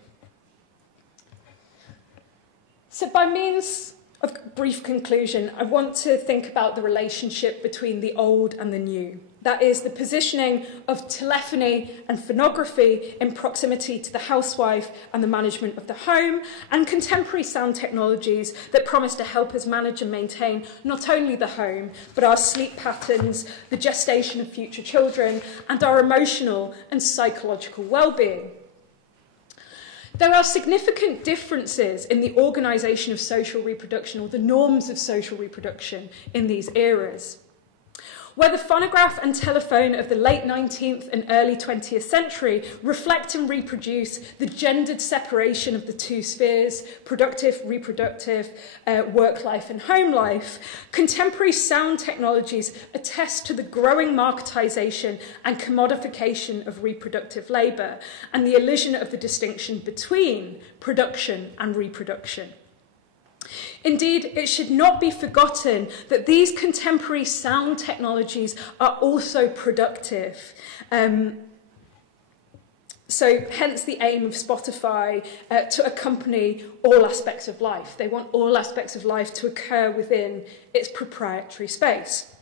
So by means of brief conclusion, I want to think about the relationship between the old and the new. That is, the positioning of telephony and phonography in proximity to the housewife and the management of the home, and contemporary sound technologies that promise to help us manage and maintain not only the home, but our sleep patterns, the gestation of future children, and our emotional and psychological well-being. There are significant differences in the organisation of social reproduction, or the norms of social reproduction, in these eras. Where the phonograph and telephone of the late 19th and early 20th century reflect and reproduce the gendered separation of the two spheres, productive, reproductive, work life and home life, contemporary sound technologies attest to the growing marketisation and commodification of reproductive labour and the elision of the distinction between production and reproduction. Indeed, it should not be forgotten that these contemporary sound technologies are also productive. So hence the aim of Spotify to accompany all aspects of life. They want all aspects of life to occur within its proprietary space.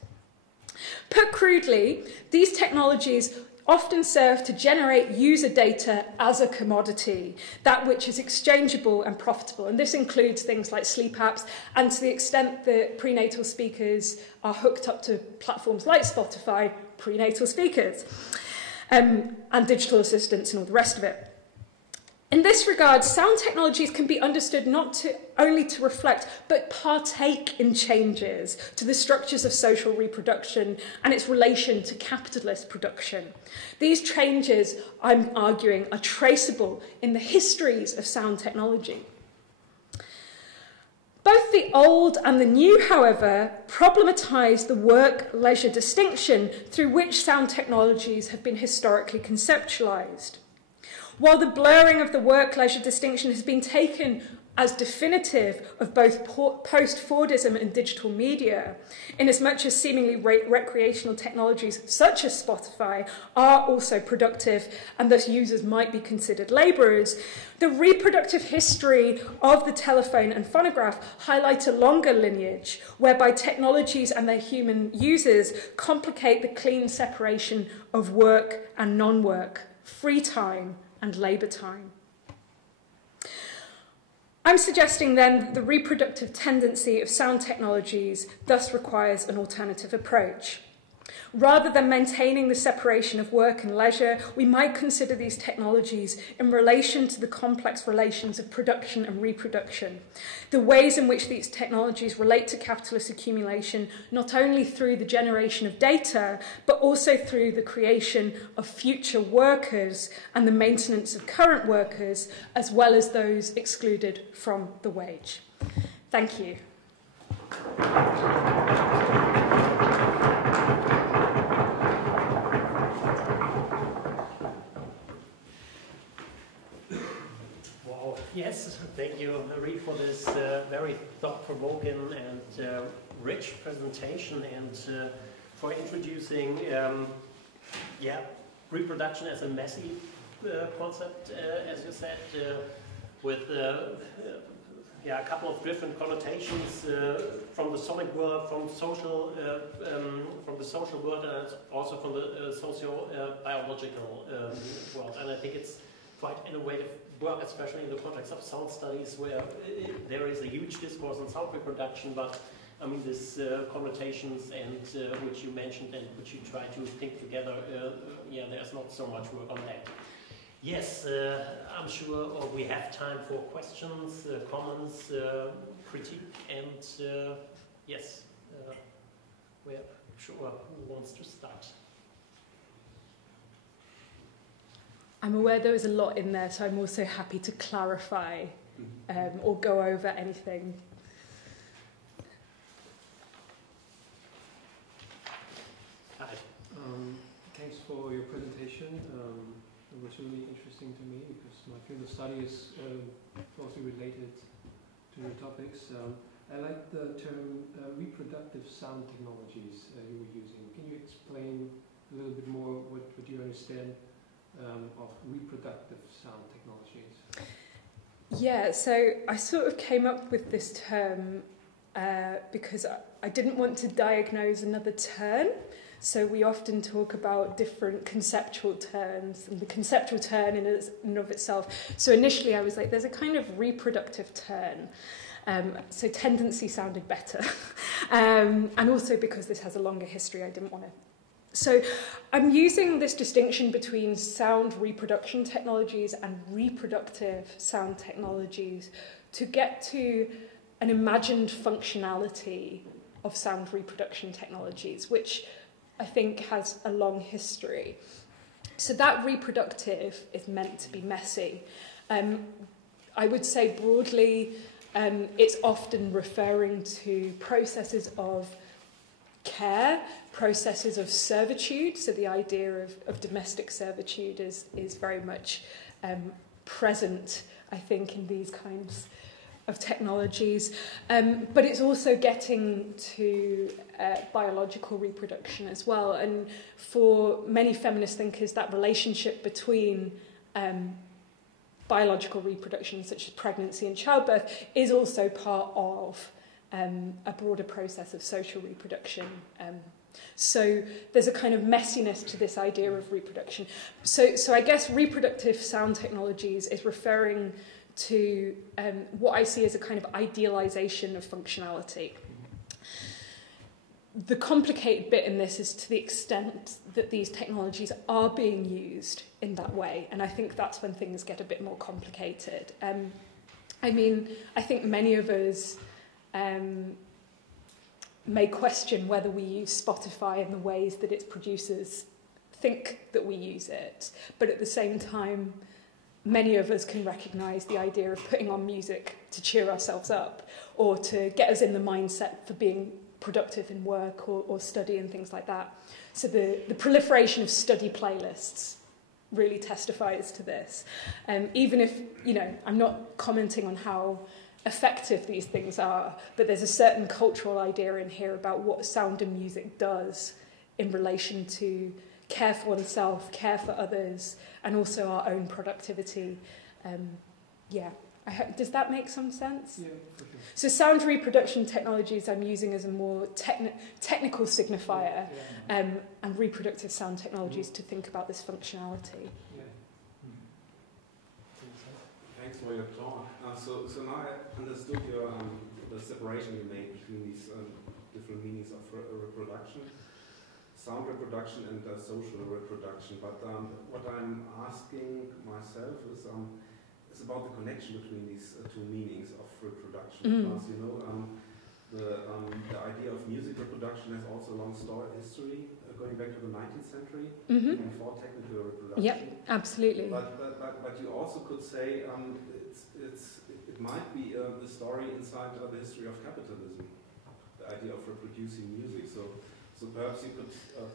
Put crudely, these technologies often serve to generate user data as a commodity, that which is exchangeable and profitable. And this includes things like sleep apps, and to the extent that prenatal speakers are hooked up to platforms like Spotify, prenatal speakers, and digital assistants and all the rest of it. In this regard, sound technologies can be understood not only to reflect, but partake in changes to the structures of social reproduction and its relation to capitalist production. These changes, I'm arguing, are traceable in the histories of sound technology. Both the old and the new, however, problematise the work-leisure distinction through which sound technologies have been historically conceptualised. While the blurring of the work-leisure distinction has been taken as definitive of both post-Fordism and digital media, inasmuch as seemingly recreational technologies such as Spotify are also productive and thus users might be considered labourers, the reproductive history of the telephone and phonograph highlight a longer lineage whereby technologies and their human users complicate the clean separation of work and non-work, free time and labour time. I'm suggesting then that the reproductive tendency of sound technologies thus requires an alternative approach. Rather than maintaining the separation of work and leisure, we might consider these technologies in relation to the complex relations of production and reproduction, the ways in which these technologies relate to capitalist accumulation, not only through the generation of data, but also through the creation of future workers and the maintenance of current workers, as well as those excluded from the wage. Thank you. Yes, thank you, Marie, for this very thought-provoking and rich presentation, and for introducing reproduction as a messy concept, as you said, with a couple of different connotations from the sonic world, from the social world, and also from the socio-biological world. And I think it's quite innovative work, especially in the context of sound studies, where there is a huge discourse on sound reproduction, but I mean, these connotations and which you mentioned and which you try to think together, there's not so much work on that. Yes, I'm sure we have time for questions, comments, critique, and yes, we're sure who wants to start. I'm aware there was a lot in there, so I'm also happy to clarify or go over anything. Hi. Thanks for your presentation. It was really interesting to me because my field of study is closely related to your topics. I like the term reproductive sound technologies you were using. Can you explain a little bit more what you understand of reproductive sound technologies? Yeah, so I sort of came up with this term because I didn't want to diagnose another turn. So we often talk about different conceptual turns, and the conceptual turn in and of itself. So initially I was like, there's a kind of reproductive turn. So tendency sounded better. And also because this has a longer history, I didn't want to. So I'm using this distinction between sound reproduction technologies and reproductive sound technologies to get to an imagined functionality of sound reproduction technologies, which I think has a long history. So that reproductive is meant to be messy. I would say broadly, it's often referring to processes of care, processes of servitude. So the idea of domestic servitude is very much present, I think, in these kinds of technologies. But it's also getting to biological reproduction as well. And for many feminist thinkers, that relationship between biological reproduction, such as pregnancy and childbirth, is also part of a broader process of social reproduction. So there's a kind of messiness to this idea of reproduction. So I guess reproductive sound technologies is referring to what I see as a kind of idealization of functionality. The complicated bit in this is to the extent that these technologies are being used in that way, and I think that's when things get a bit more complicated. I mean, I think many of us may question whether we use Spotify in the ways that its producers think that we use it, but at the same time, many of us can recognise the idea of putting on music to cheer ourselves up or to get us in the mindset for being productive in work or study and things like that. So the proliferation of study playlists really testifies to this. Even if, I'm not commenting on how effective these things are, but there's a certain cultural idea in here about what sound and music does in relation to care for oneself, care for others, and also our own productivity. Does that make some sense? Yeah, for sure. So sound reproduction technologies I'm using as a more technical signifier, and reproductive sound technologies to think about this functionality. Yeah. Thanks for your talk. So now I understood the separation you made between these different meanings of reproduction, sound reproduction and social reproduction. But what I'm asking myself is about the connection between these two meanings of reproduction. Because the idea of music reproduction has also a long history, going back to the 19th century, even before technical reproduction. Yep, absolutely. But you also could say it might be the story inside the history of capitalism, the idea of reproducing music. So perhaps you could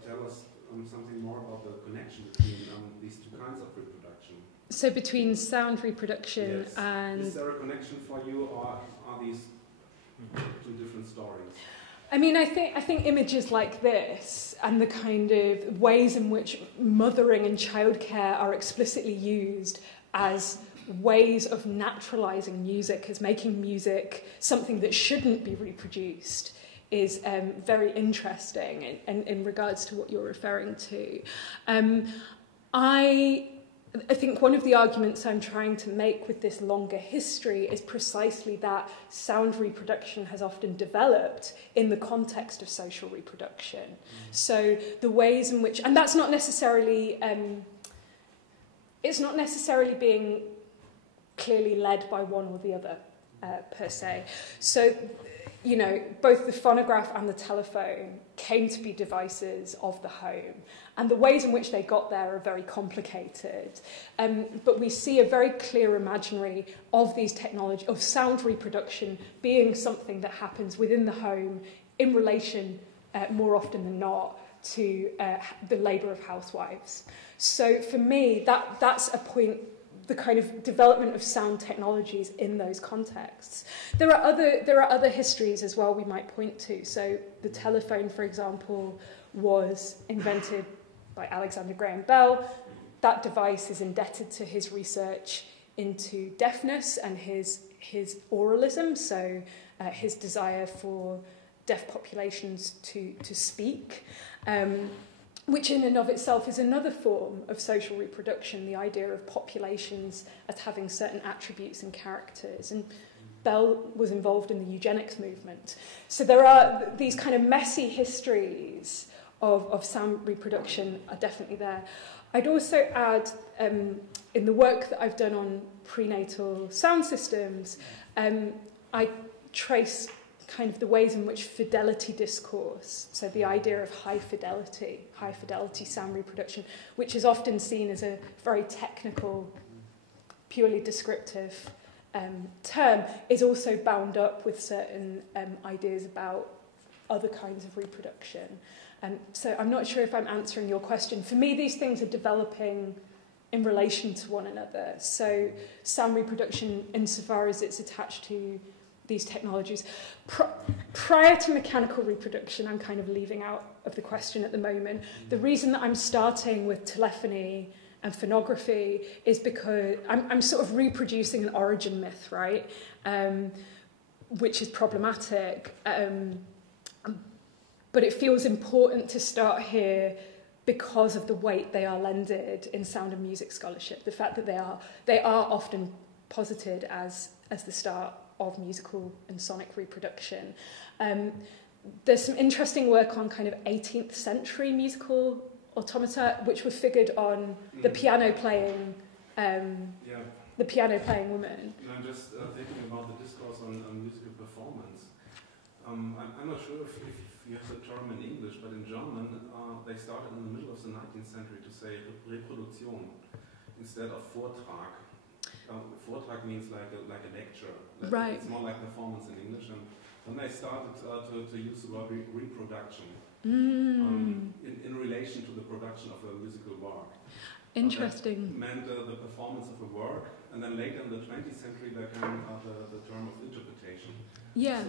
tell us something more about the connection between these two kinds of reproduction. So between sound reproduction and... Is there a connection for you, or are these two different stories? I mean, I think images like this and the kind of ways in which mothering and childcare are explicitly used as ways of naturalizing music, as making music something that shouldn't be reproduced, is very interesting in regards to what you're referring to. I think one of the arguments I'm trying to make with this longer history is precisely that sound reproduction has often developed in the context of social reproduction. So the ways in which, and that's not necessarily, it's not necessarily being clearly led by one or the other per se. So, both the phonograph and the telephone came to be devices of the home, and the ways in which they got there are very complicated. But we see a very clear imaginary of these technologies, of sound reproduction being something that happens within the home in relation, more often than not, to the labour of housewives. So for me, that's a point, the kind of development of sound technologies in those contexts. There are other histories as well we might point to. So the telephone, for example, was invented by Alexander Graham Bell. That device is indebted to his research into deafness and his oralism, so his desire for deaf populations to speak. Which in and of itself is another form of social reproduction, the idea of populations as having certain attributes and characters. And Bell was involved in the eugenics movement. So there are these kind of messy histories of sound reproduction are definitely there. I'd also add, in the work that I've done on prenatal sound systems, I trace kind of the ways in which fidelity discourse, so the idea of high fidelity sound reproduction, which is often seen as a very technical, purely descriptive term, is also bound up with certain ideas about other kinds of reproduction. So I'm not sure if I'm answering your question. For me, these things are developing in relation to one another. So sound reproduction, insofar as it's attached to these technologies. Prior to mechanical reproduction, I'm kind of leaving out of the question at the moment. The reason that I'm starting with telephony and phonography is because I'm sort of reproducing an origin myth, right? Which is problematic. But it feels important to start here because of the weight they are lended in sound and music scholarship. The fact that they are often posited as the start of musical and sonic reproduction. There's some interesting work on kind of 18th century musical automata, which were figured on the piano playing woman. I'm just thinking about the discourse on musical performance. I'm not sure if you have the term in English, but in German, they started in the middle of the 19th century to say Reproduktion instead of Vortrag. Vortrag means like a lecture. Right. It's more like performance in English. And when they started to use the word reproduction in relation to the production of a musical work. Interesting. Meant the performance of a work, and then later in the 20th century there came the term of interpretation. Yeah.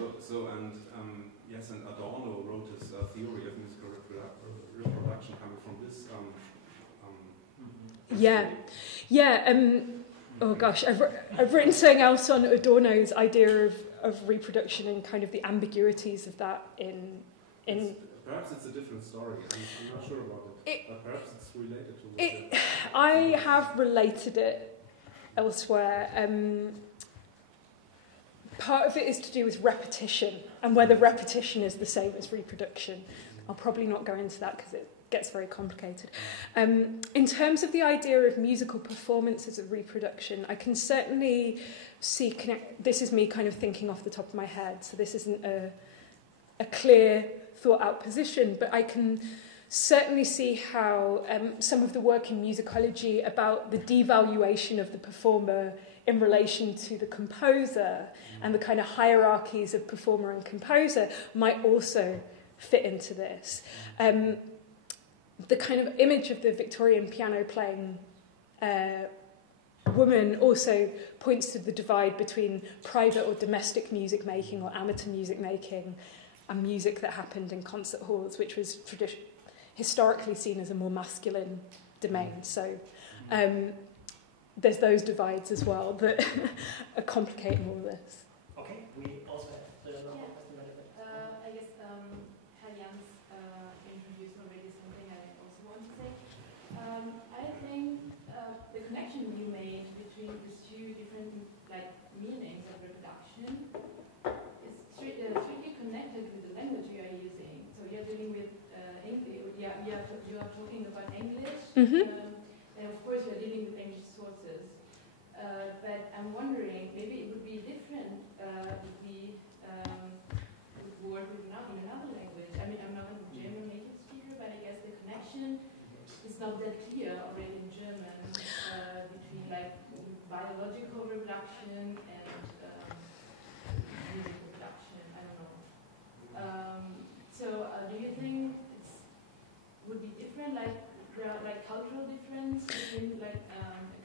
Yes, and Adorno wrote his theory of musical reproduction coming from this. Oh gosh, I've written something else on Adorno's idea of reproduction and kind of the ambiguities of that in. Perhaps it's a different story. I'm not sure about it. But perhaps it's related to it. I have related it elsewhere. Part of it is to do with repetition and whether repetition is the same as reproduction. I'll probably not go into that because it gets very complicated. In terms of the idea of musical performance as a reproduction, I can certainly see this is me kind of thinking off the top of my head, so this isn't a clear thought out position, but I can certainly see how some of the work in musicology about the devaluation of the performer in relation to the composer and the kind of hierarchies of performer and composer might also fit into this. The kind of image of the Victorian piano playing woman also points to the divide between private or domestic music making or amateur music making and music that happened in concert halls, which was historically seen as a more masculine domain. So there's those divides as well that are complicating all this. Okay, we also have the number question. I guess Herr Jans introduced already something I also want to say. I think the connection you made between these two different meanings of reproduction is strictly connected with the language you are using. So you're dealing with English. You are talking about English. And of course you're dealing with English sources. But I'm wondering, maybe it would be different if we would work in another language. I mean, I'm not a German native speaker, but I guess the connection is not that clear already in German between biological reproduction and music reproduction. I don't know. So do you think it would be different, like cultural difference between a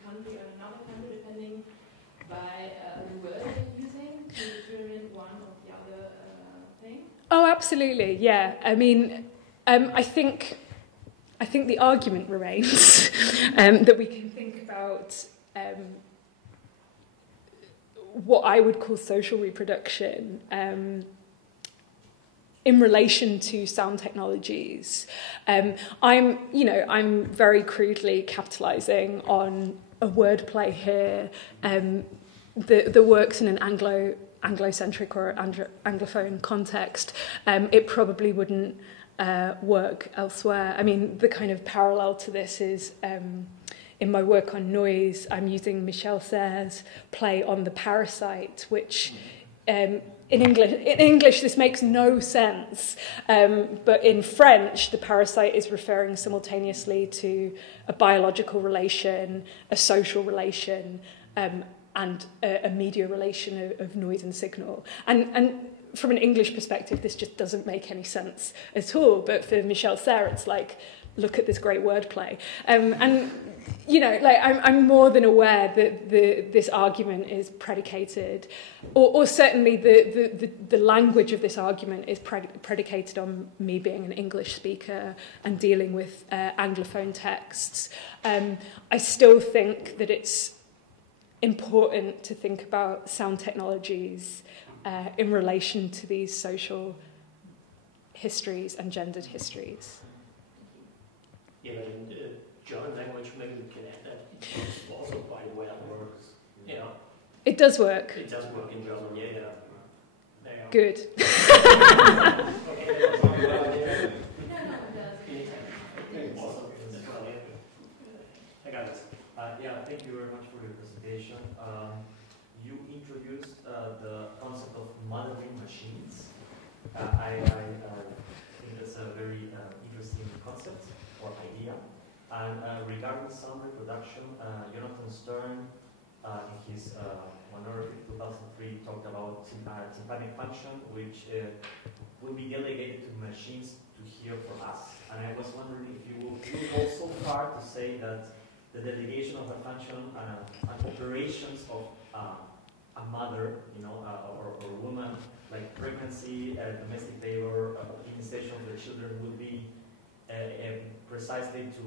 country or another country, depending by the word you're using to determine one or the other thing? Oh, absolutely, yeah. I mean, I think the argument remains that we can think about what I would call social reproduction in relation to sound technologies. I'm very crudely capitalizing on a wordplay here that works in an Anglo-centric or Anglophone context. It probably wouldn't work elsewhere. I mean, the kind of parallel to this is in my work on noise, I'm using Michel Serres' play on The Parasite, which in English, this makes no sense, but in French, the parasite is referring simultaneously to a biological relation, a social relation, and a media relation of noise and signal. And from an English perspective, this just doesn't make any sense at all. But for Michel Serres, it's like, look at this great wordplay. I'm more than aware that this argument is predicated, or certainly the language of this argument is predicated on me being an English speaker and dealing with Anglophone texts. I still think that it's important to think about sound technologies in relation to these social histories and gendered histories. Yeah, in German language, maybe we can add that it also quite well works. Yeah. It does work. It does work in German, yeah. Good. Thank you very much for your presentation. You introduced the concept of modeling machines. I think that's a very interesting concept or idea. And regarding sound reproduction, Jonathan Stern, in his monography 2003, talked about tympanic function, which will be delegated to machines to hear for us. And I was wondering if you will go so far to say that the delegation of a function and operations of a mother, or a woman, like pregnancy, domestic labor, administration of the children, would be precisely to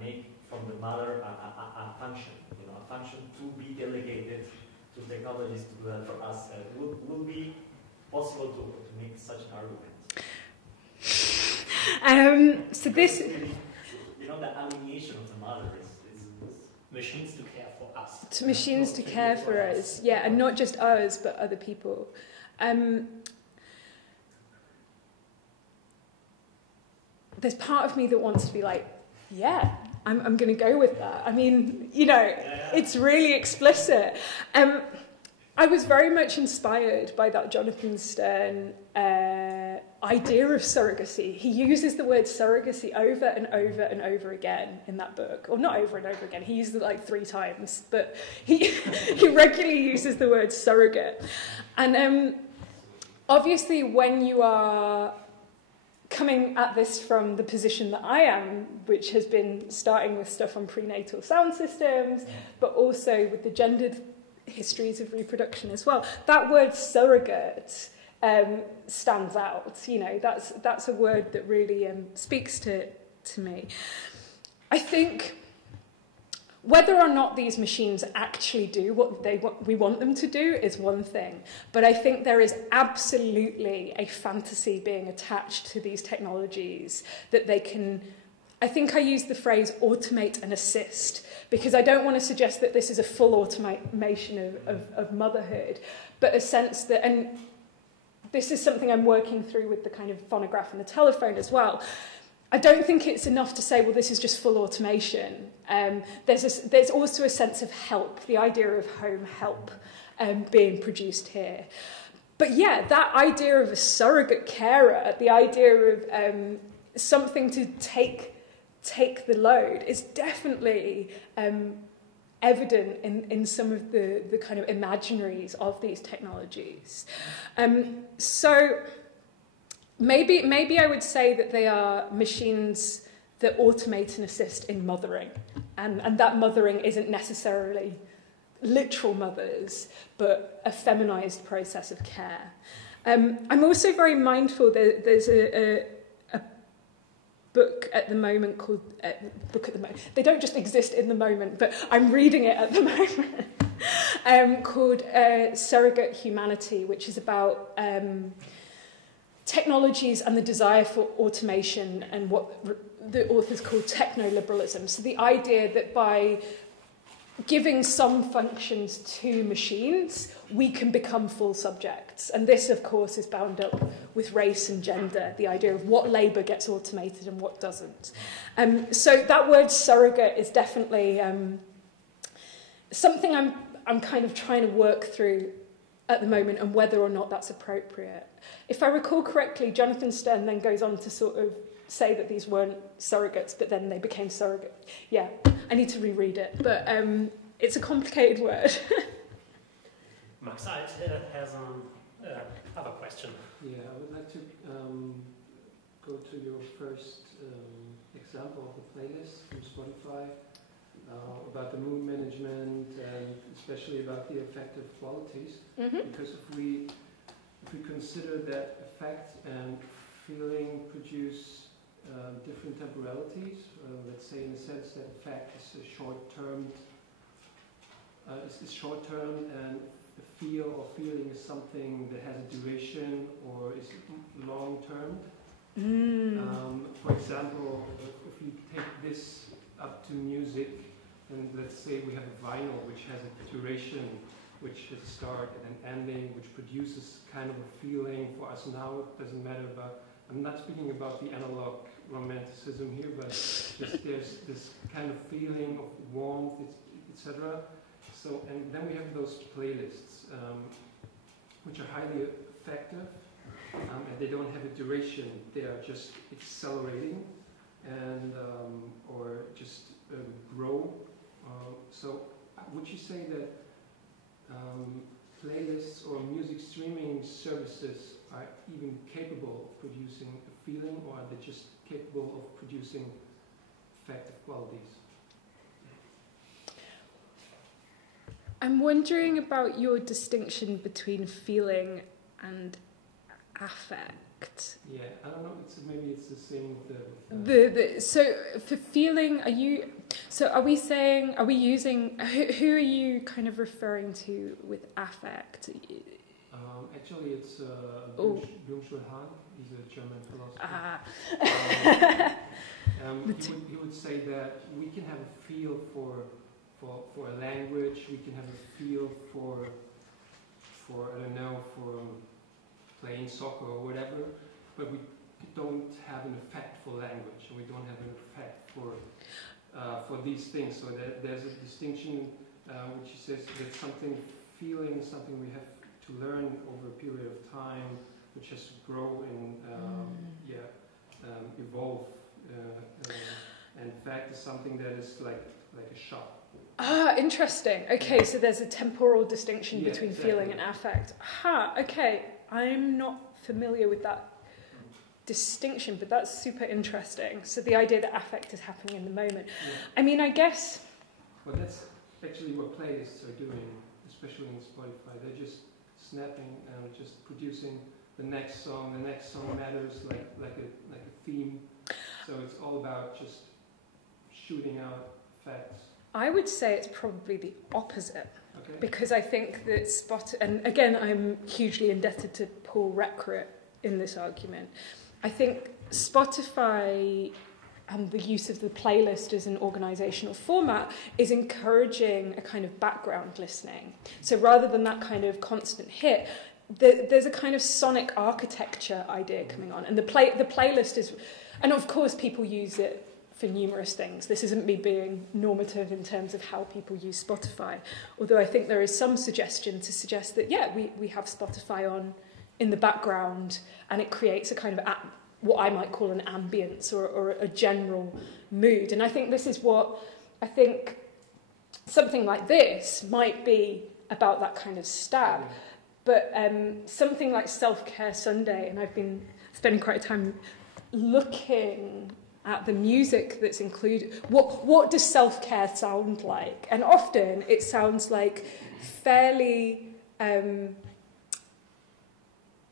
make from the mother a function, a function to be delegated to technologies to do that for us. Would be possible to make such an argument? So this, the alienation of the mother is machines to care for us. To machines to care for us, yeah, and not just us, but other people. There's part of me that wants to be like, yeah, I'm going to go with that. I mean, it's really explicit. I was very much inspired by that Jonathan Stern idea of surrogacy. He uses the word surrogacy over and over and over again in that book. Or not over and over again, he uses it like 3 times, but he regularly uses the word surrogate. And obviously when you are coming at this from the position that I am, which has been starting with stuff on prenatal sound systems, but also with the gendered histories of reproduction as well, that word surrogate stands out. That's a word that really speaks to me. I think whether or not these machines actually do what we want them to do is one thing, but I think there is absolutely a fantasy being attached to these technologies that they can, I think I use the phrase automate and assist, because I don't want to suggest that this is a full automation of motherhood, but a sense that, and this is something I'm working through with the kind of phonograph and the telephone as well, I don't think it's enough to say, well, this is just full automation. There's also a sense of help, the idea of home help being produced here. But yeah, that idea of a surrogate carer, the idea of something to take the load is definitely evident in some of the kind of imaginaries of these technologies. So maybe I would say that they are machines that automate and assist in mothering, and that mothering isn't necessarily literal mothers, but a feminized process of care. I'm also very mindful that there's a book at the moment called they don't just exist in the moment, but I'm reading it at the moment, called Surrogate Humanity, which is about technologies and the desire for automation and what the authors call techno-liberalism. So the idea that by giving some functions to machines, we can become full subjects. And this, of course, is bound up with race and gender, the idea of what labour gets automated and what doesn't. So that word surrogate is definitely something I'm kind of trying to work through at the moment, and whether or not that's appropriate. If I recall correctly, Jonathan Stern then goes on to sort of say that these weren't surrogates, but then they became surrogate. Yeah, I need to reread it, but it's a complicated word. Max Alt has another question. Yeah, I would like to go to your first example of the playlist from Spotify, about the mood management and especially about the affective qualities. Mm-hmm. Because if we consider that affect and feeling produce different temporalities, let's say in the sense that affect is short-term, and the feel or feeling is something that has a duration or is long-term. For example, if you take this up to music, and let's say we have a vinyl which has a duration, which has a start and an ending, which produces kind of a feeling for us now. It doesn't matter about, I'm not speaking about the analog romanticism here, but there's this kind of feeling of warmth, etc. So, and then we have those playlists, which are highly effective, and they don't have a duration. They are just accelerating and or just grow. So would you say that playlists or music streaming services are even capable of producing a feeling, or are they just capable of producing affective qualities? I'm wondering about your distinction between feeling and affect. Yeah, I don't know. Maybe it's the same with So for feeling, are we using? Who are you kind of referring to with affect? Actually, it's Byung-Chul Han. He's a German philosopher. He would say that we can have a feel for a language. We can have a feel for I don't know, for playing soccer or whatever, but we don't have an effect for language, and we don't have an effect for these things. So there's a distinction which he says that feeling is something we have to learn over a period of time, which has to grow and evolve. And fact is something that is like a shock. Ah, interesting. Okay, so there's a temporal distinction between feeling and affect. Okay. I'm not familiar with that distinction, but that's super interesting. So the idea that affect is happening in the moment. Yeah. I mean, I guess... Well, that's actually what playlists are doing, especially in Spotify. They're just snapping and just producing the next song. The next song matters like a theme. So it's all about just shooting out facts. I would say it's probably the opposite. Okay. Because I think that and again, I'm hugely indebted to Paul Recruit in this argument. I think Spotify and the use of the playlist as an organisational format is encouraging a kind of background listening. So rather than that kind of constant hit, there's a kind of sonic architecture idea coming on, and the playlist is, and of course people use it for numerous things. This isn't me being normative in terms of how people use Spotify, although I think there is some suggestion to suggest that, we have Spotify on in the background, and it creates a kind of what I might call an ambience or a general mood. And I think this is something like this might be about that kind of stab. But something like Self-Care Sunday, and I've been spending quite a time looking at the music that's included. What does self-care sound like? And often it sounds like fairly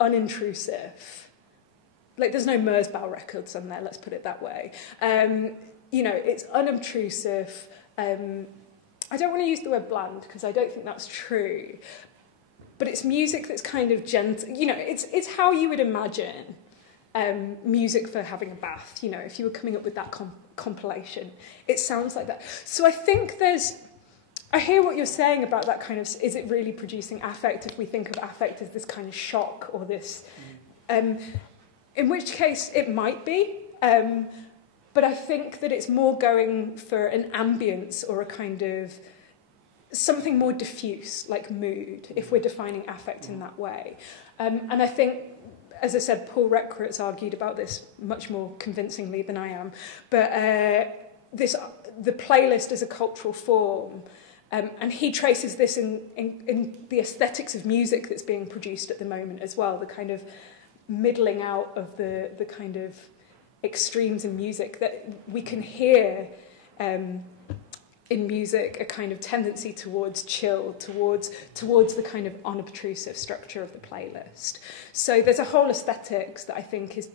unintrusive. Like there's no Merzbow records on there, let's put it that way. It's unobtrusive. I don't want to use the word bland because I don't think that's true. But it's music that's kind of gentle. It's how you would imagine music for having a bath, if you were coming up with that compilation. It sounds like that. So I think I hear what you're saying about that kind of, is it really producing affect if we think of affect as this kind of shock or this, in which case it might be, but I think that it's more going for an ambience or a kind of something more diffuse, like mood, if we're defining affect in that way. And I think, as I said, Paul Recruit's argued about this much more convincingly than I am. But the playlist as a cultural form, and he traces this in the aesthetics of music that's being produced at the moment as well, the kind of middling out of the kind of extremes in music that we can hear in music, a kind of tendency towards chill, towards the kind of unobtrusive structure of the playlist. So there's a whole aesthetics that I think is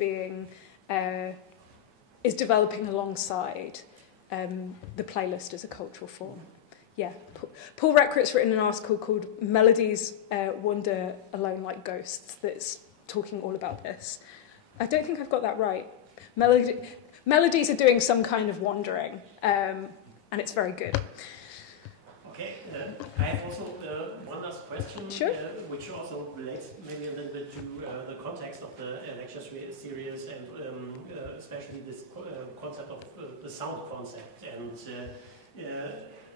developing alongside the playlist as a cultural form. Yeah, Paul Recruit's written an article called "Melodies Wander Alone Like Ghosts" that's talking all about this. I don't think I've got that right. Melodies are doing some kind of wandering. And it's very good. Okay, I have also one last question, sure. Which also relates maybe a little bit to the context of the lecture series and especially this concept of the sound concept. And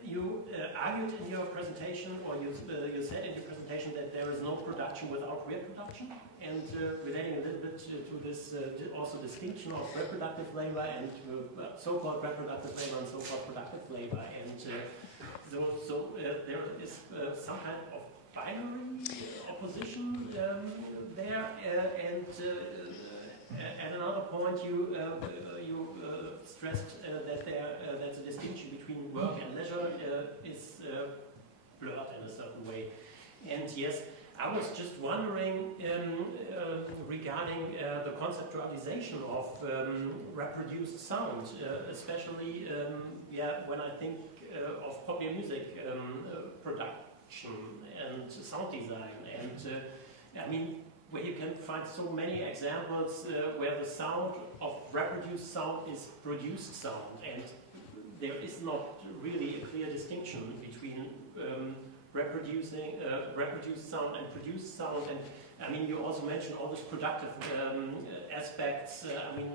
you argued in your presentation, or you said in your presentation, that there is no production without reproduction, and relating a little bit to this also distinction of reproductive labor and so-called reproductive labor and so-called productive labor, and so there is some kind of binary opposition there, and at another point you stressed that there's a distinction between work and leisure is blurred in a certain way. And yes, I was just wondering regarding the conceptualization of reproduced sound, especially when I think of popular music production and sound design. And I mean, where you can find so many examples where the sound of reproduced sound is produced sound, and there is not really a clear distinction between reproduced sound and produced sound. And I mean, you also mentioned all these productive aspects. I mean,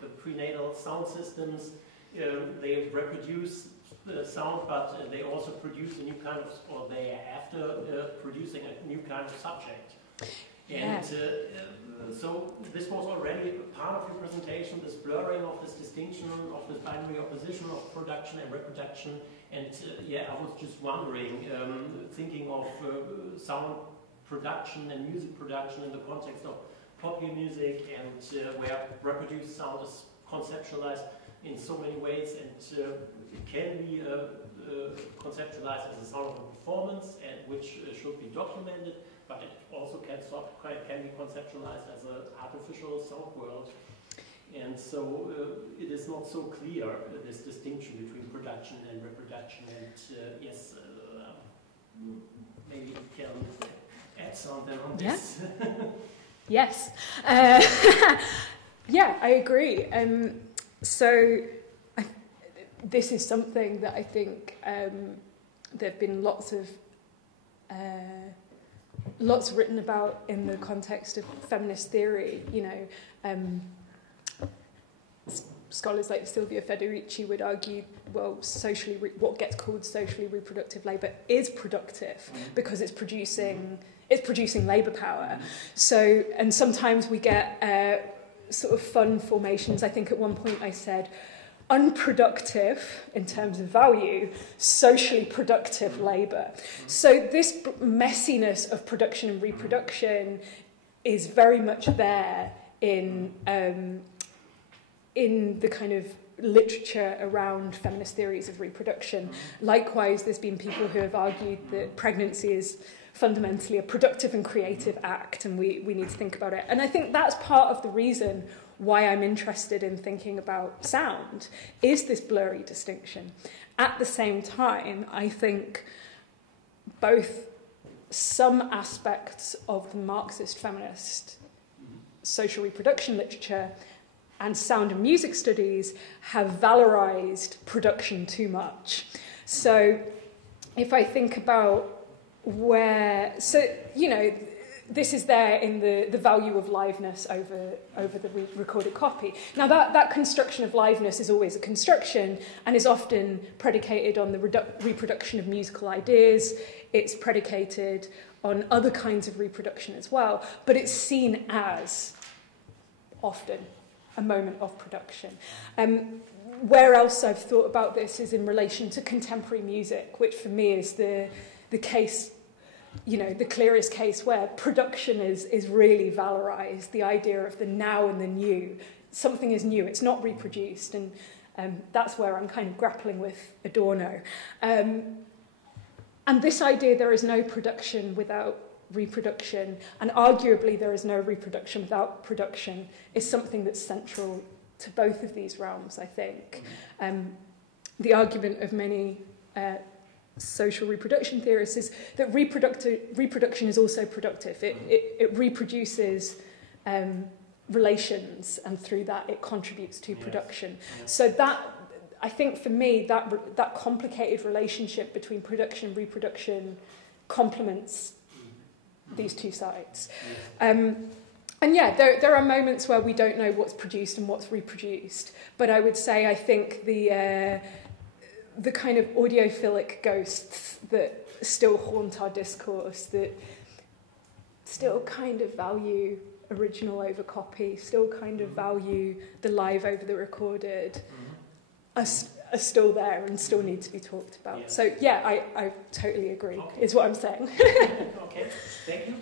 the prenatal sound systems, they reproduce the sound, but they also produce a new kind of, or they are after producing a new kind of subject. And so this was already part of your presentation, this blurring of this distinction, of this binary opposition of production and reproduction. And I was just wondering, thinking of sound production and music production in the context of popular music, and where reproduced sound is conceptualized in so many ways, and it can be conceptualized as a sound of a performance, and which should be documented, but it also can be conceptualized as an artificial sound world. And so it is not so clear, this distinction between production and reproduction. And maybe you can add something on this. Yes. I agree. This is something that I think there have been lots written about in the context of feminist theory. You know, scholars like Silvia Federici would argue, well, what gets called socially reproductive labour is productive because it's producing labour power. So, and sometimes we get sort of fun formations. I think at one point I said unproductive in terms of value, socially productive labour. So this messiness of production and reproduction is very much there in the kind of literature around feminist theories of reproduction. Likewise, there's been people who have argued that pregnancy is fundamentally a productive and creative act, and we need to think about it. And I think that's part of the reason why I'm interested in thinking about sound, is this blurry distinction. At the same time, I think both some aspects of the Marxist feminist social reproduction literature and sound and music studies have valorized production too much. So if I think about this is there in the value of liveness over the recorded copy. Now that construction of liveness is always a construction and is often predicated on the reproduction of musical ideas. It's predicated on other kinds of reproduction as well, but it's seen as often a moment of production. Where else I've thought about this is in relation to contemporary music, which for me is the case, you know, the clearest case where production is really valorized, the idea of the now and the new. Something is new, it's not reproduced, and that's where I'm kind of grappling with Adorno. And this idea there is no production without reproduction, and arguably there is no reproduction without production, is something that's central to both of these realms, I think. The argument of many social reproduction theorists is that reproduction is also productive. It reproduces relations, and through that it contributes to production. So that, I think for me, that complicated relationship between production and reproduction complements these two sides. And there are moments where we don't know what's produced and what's reproduced, but I would say I think the kind of audiophilic ghosts that still haunt our discourse, that still kind of value original over copy, still kind of value the live over the recorded, are still there and still need to be talked about. So I totally agree, is what I'm saying. Okay, thank you.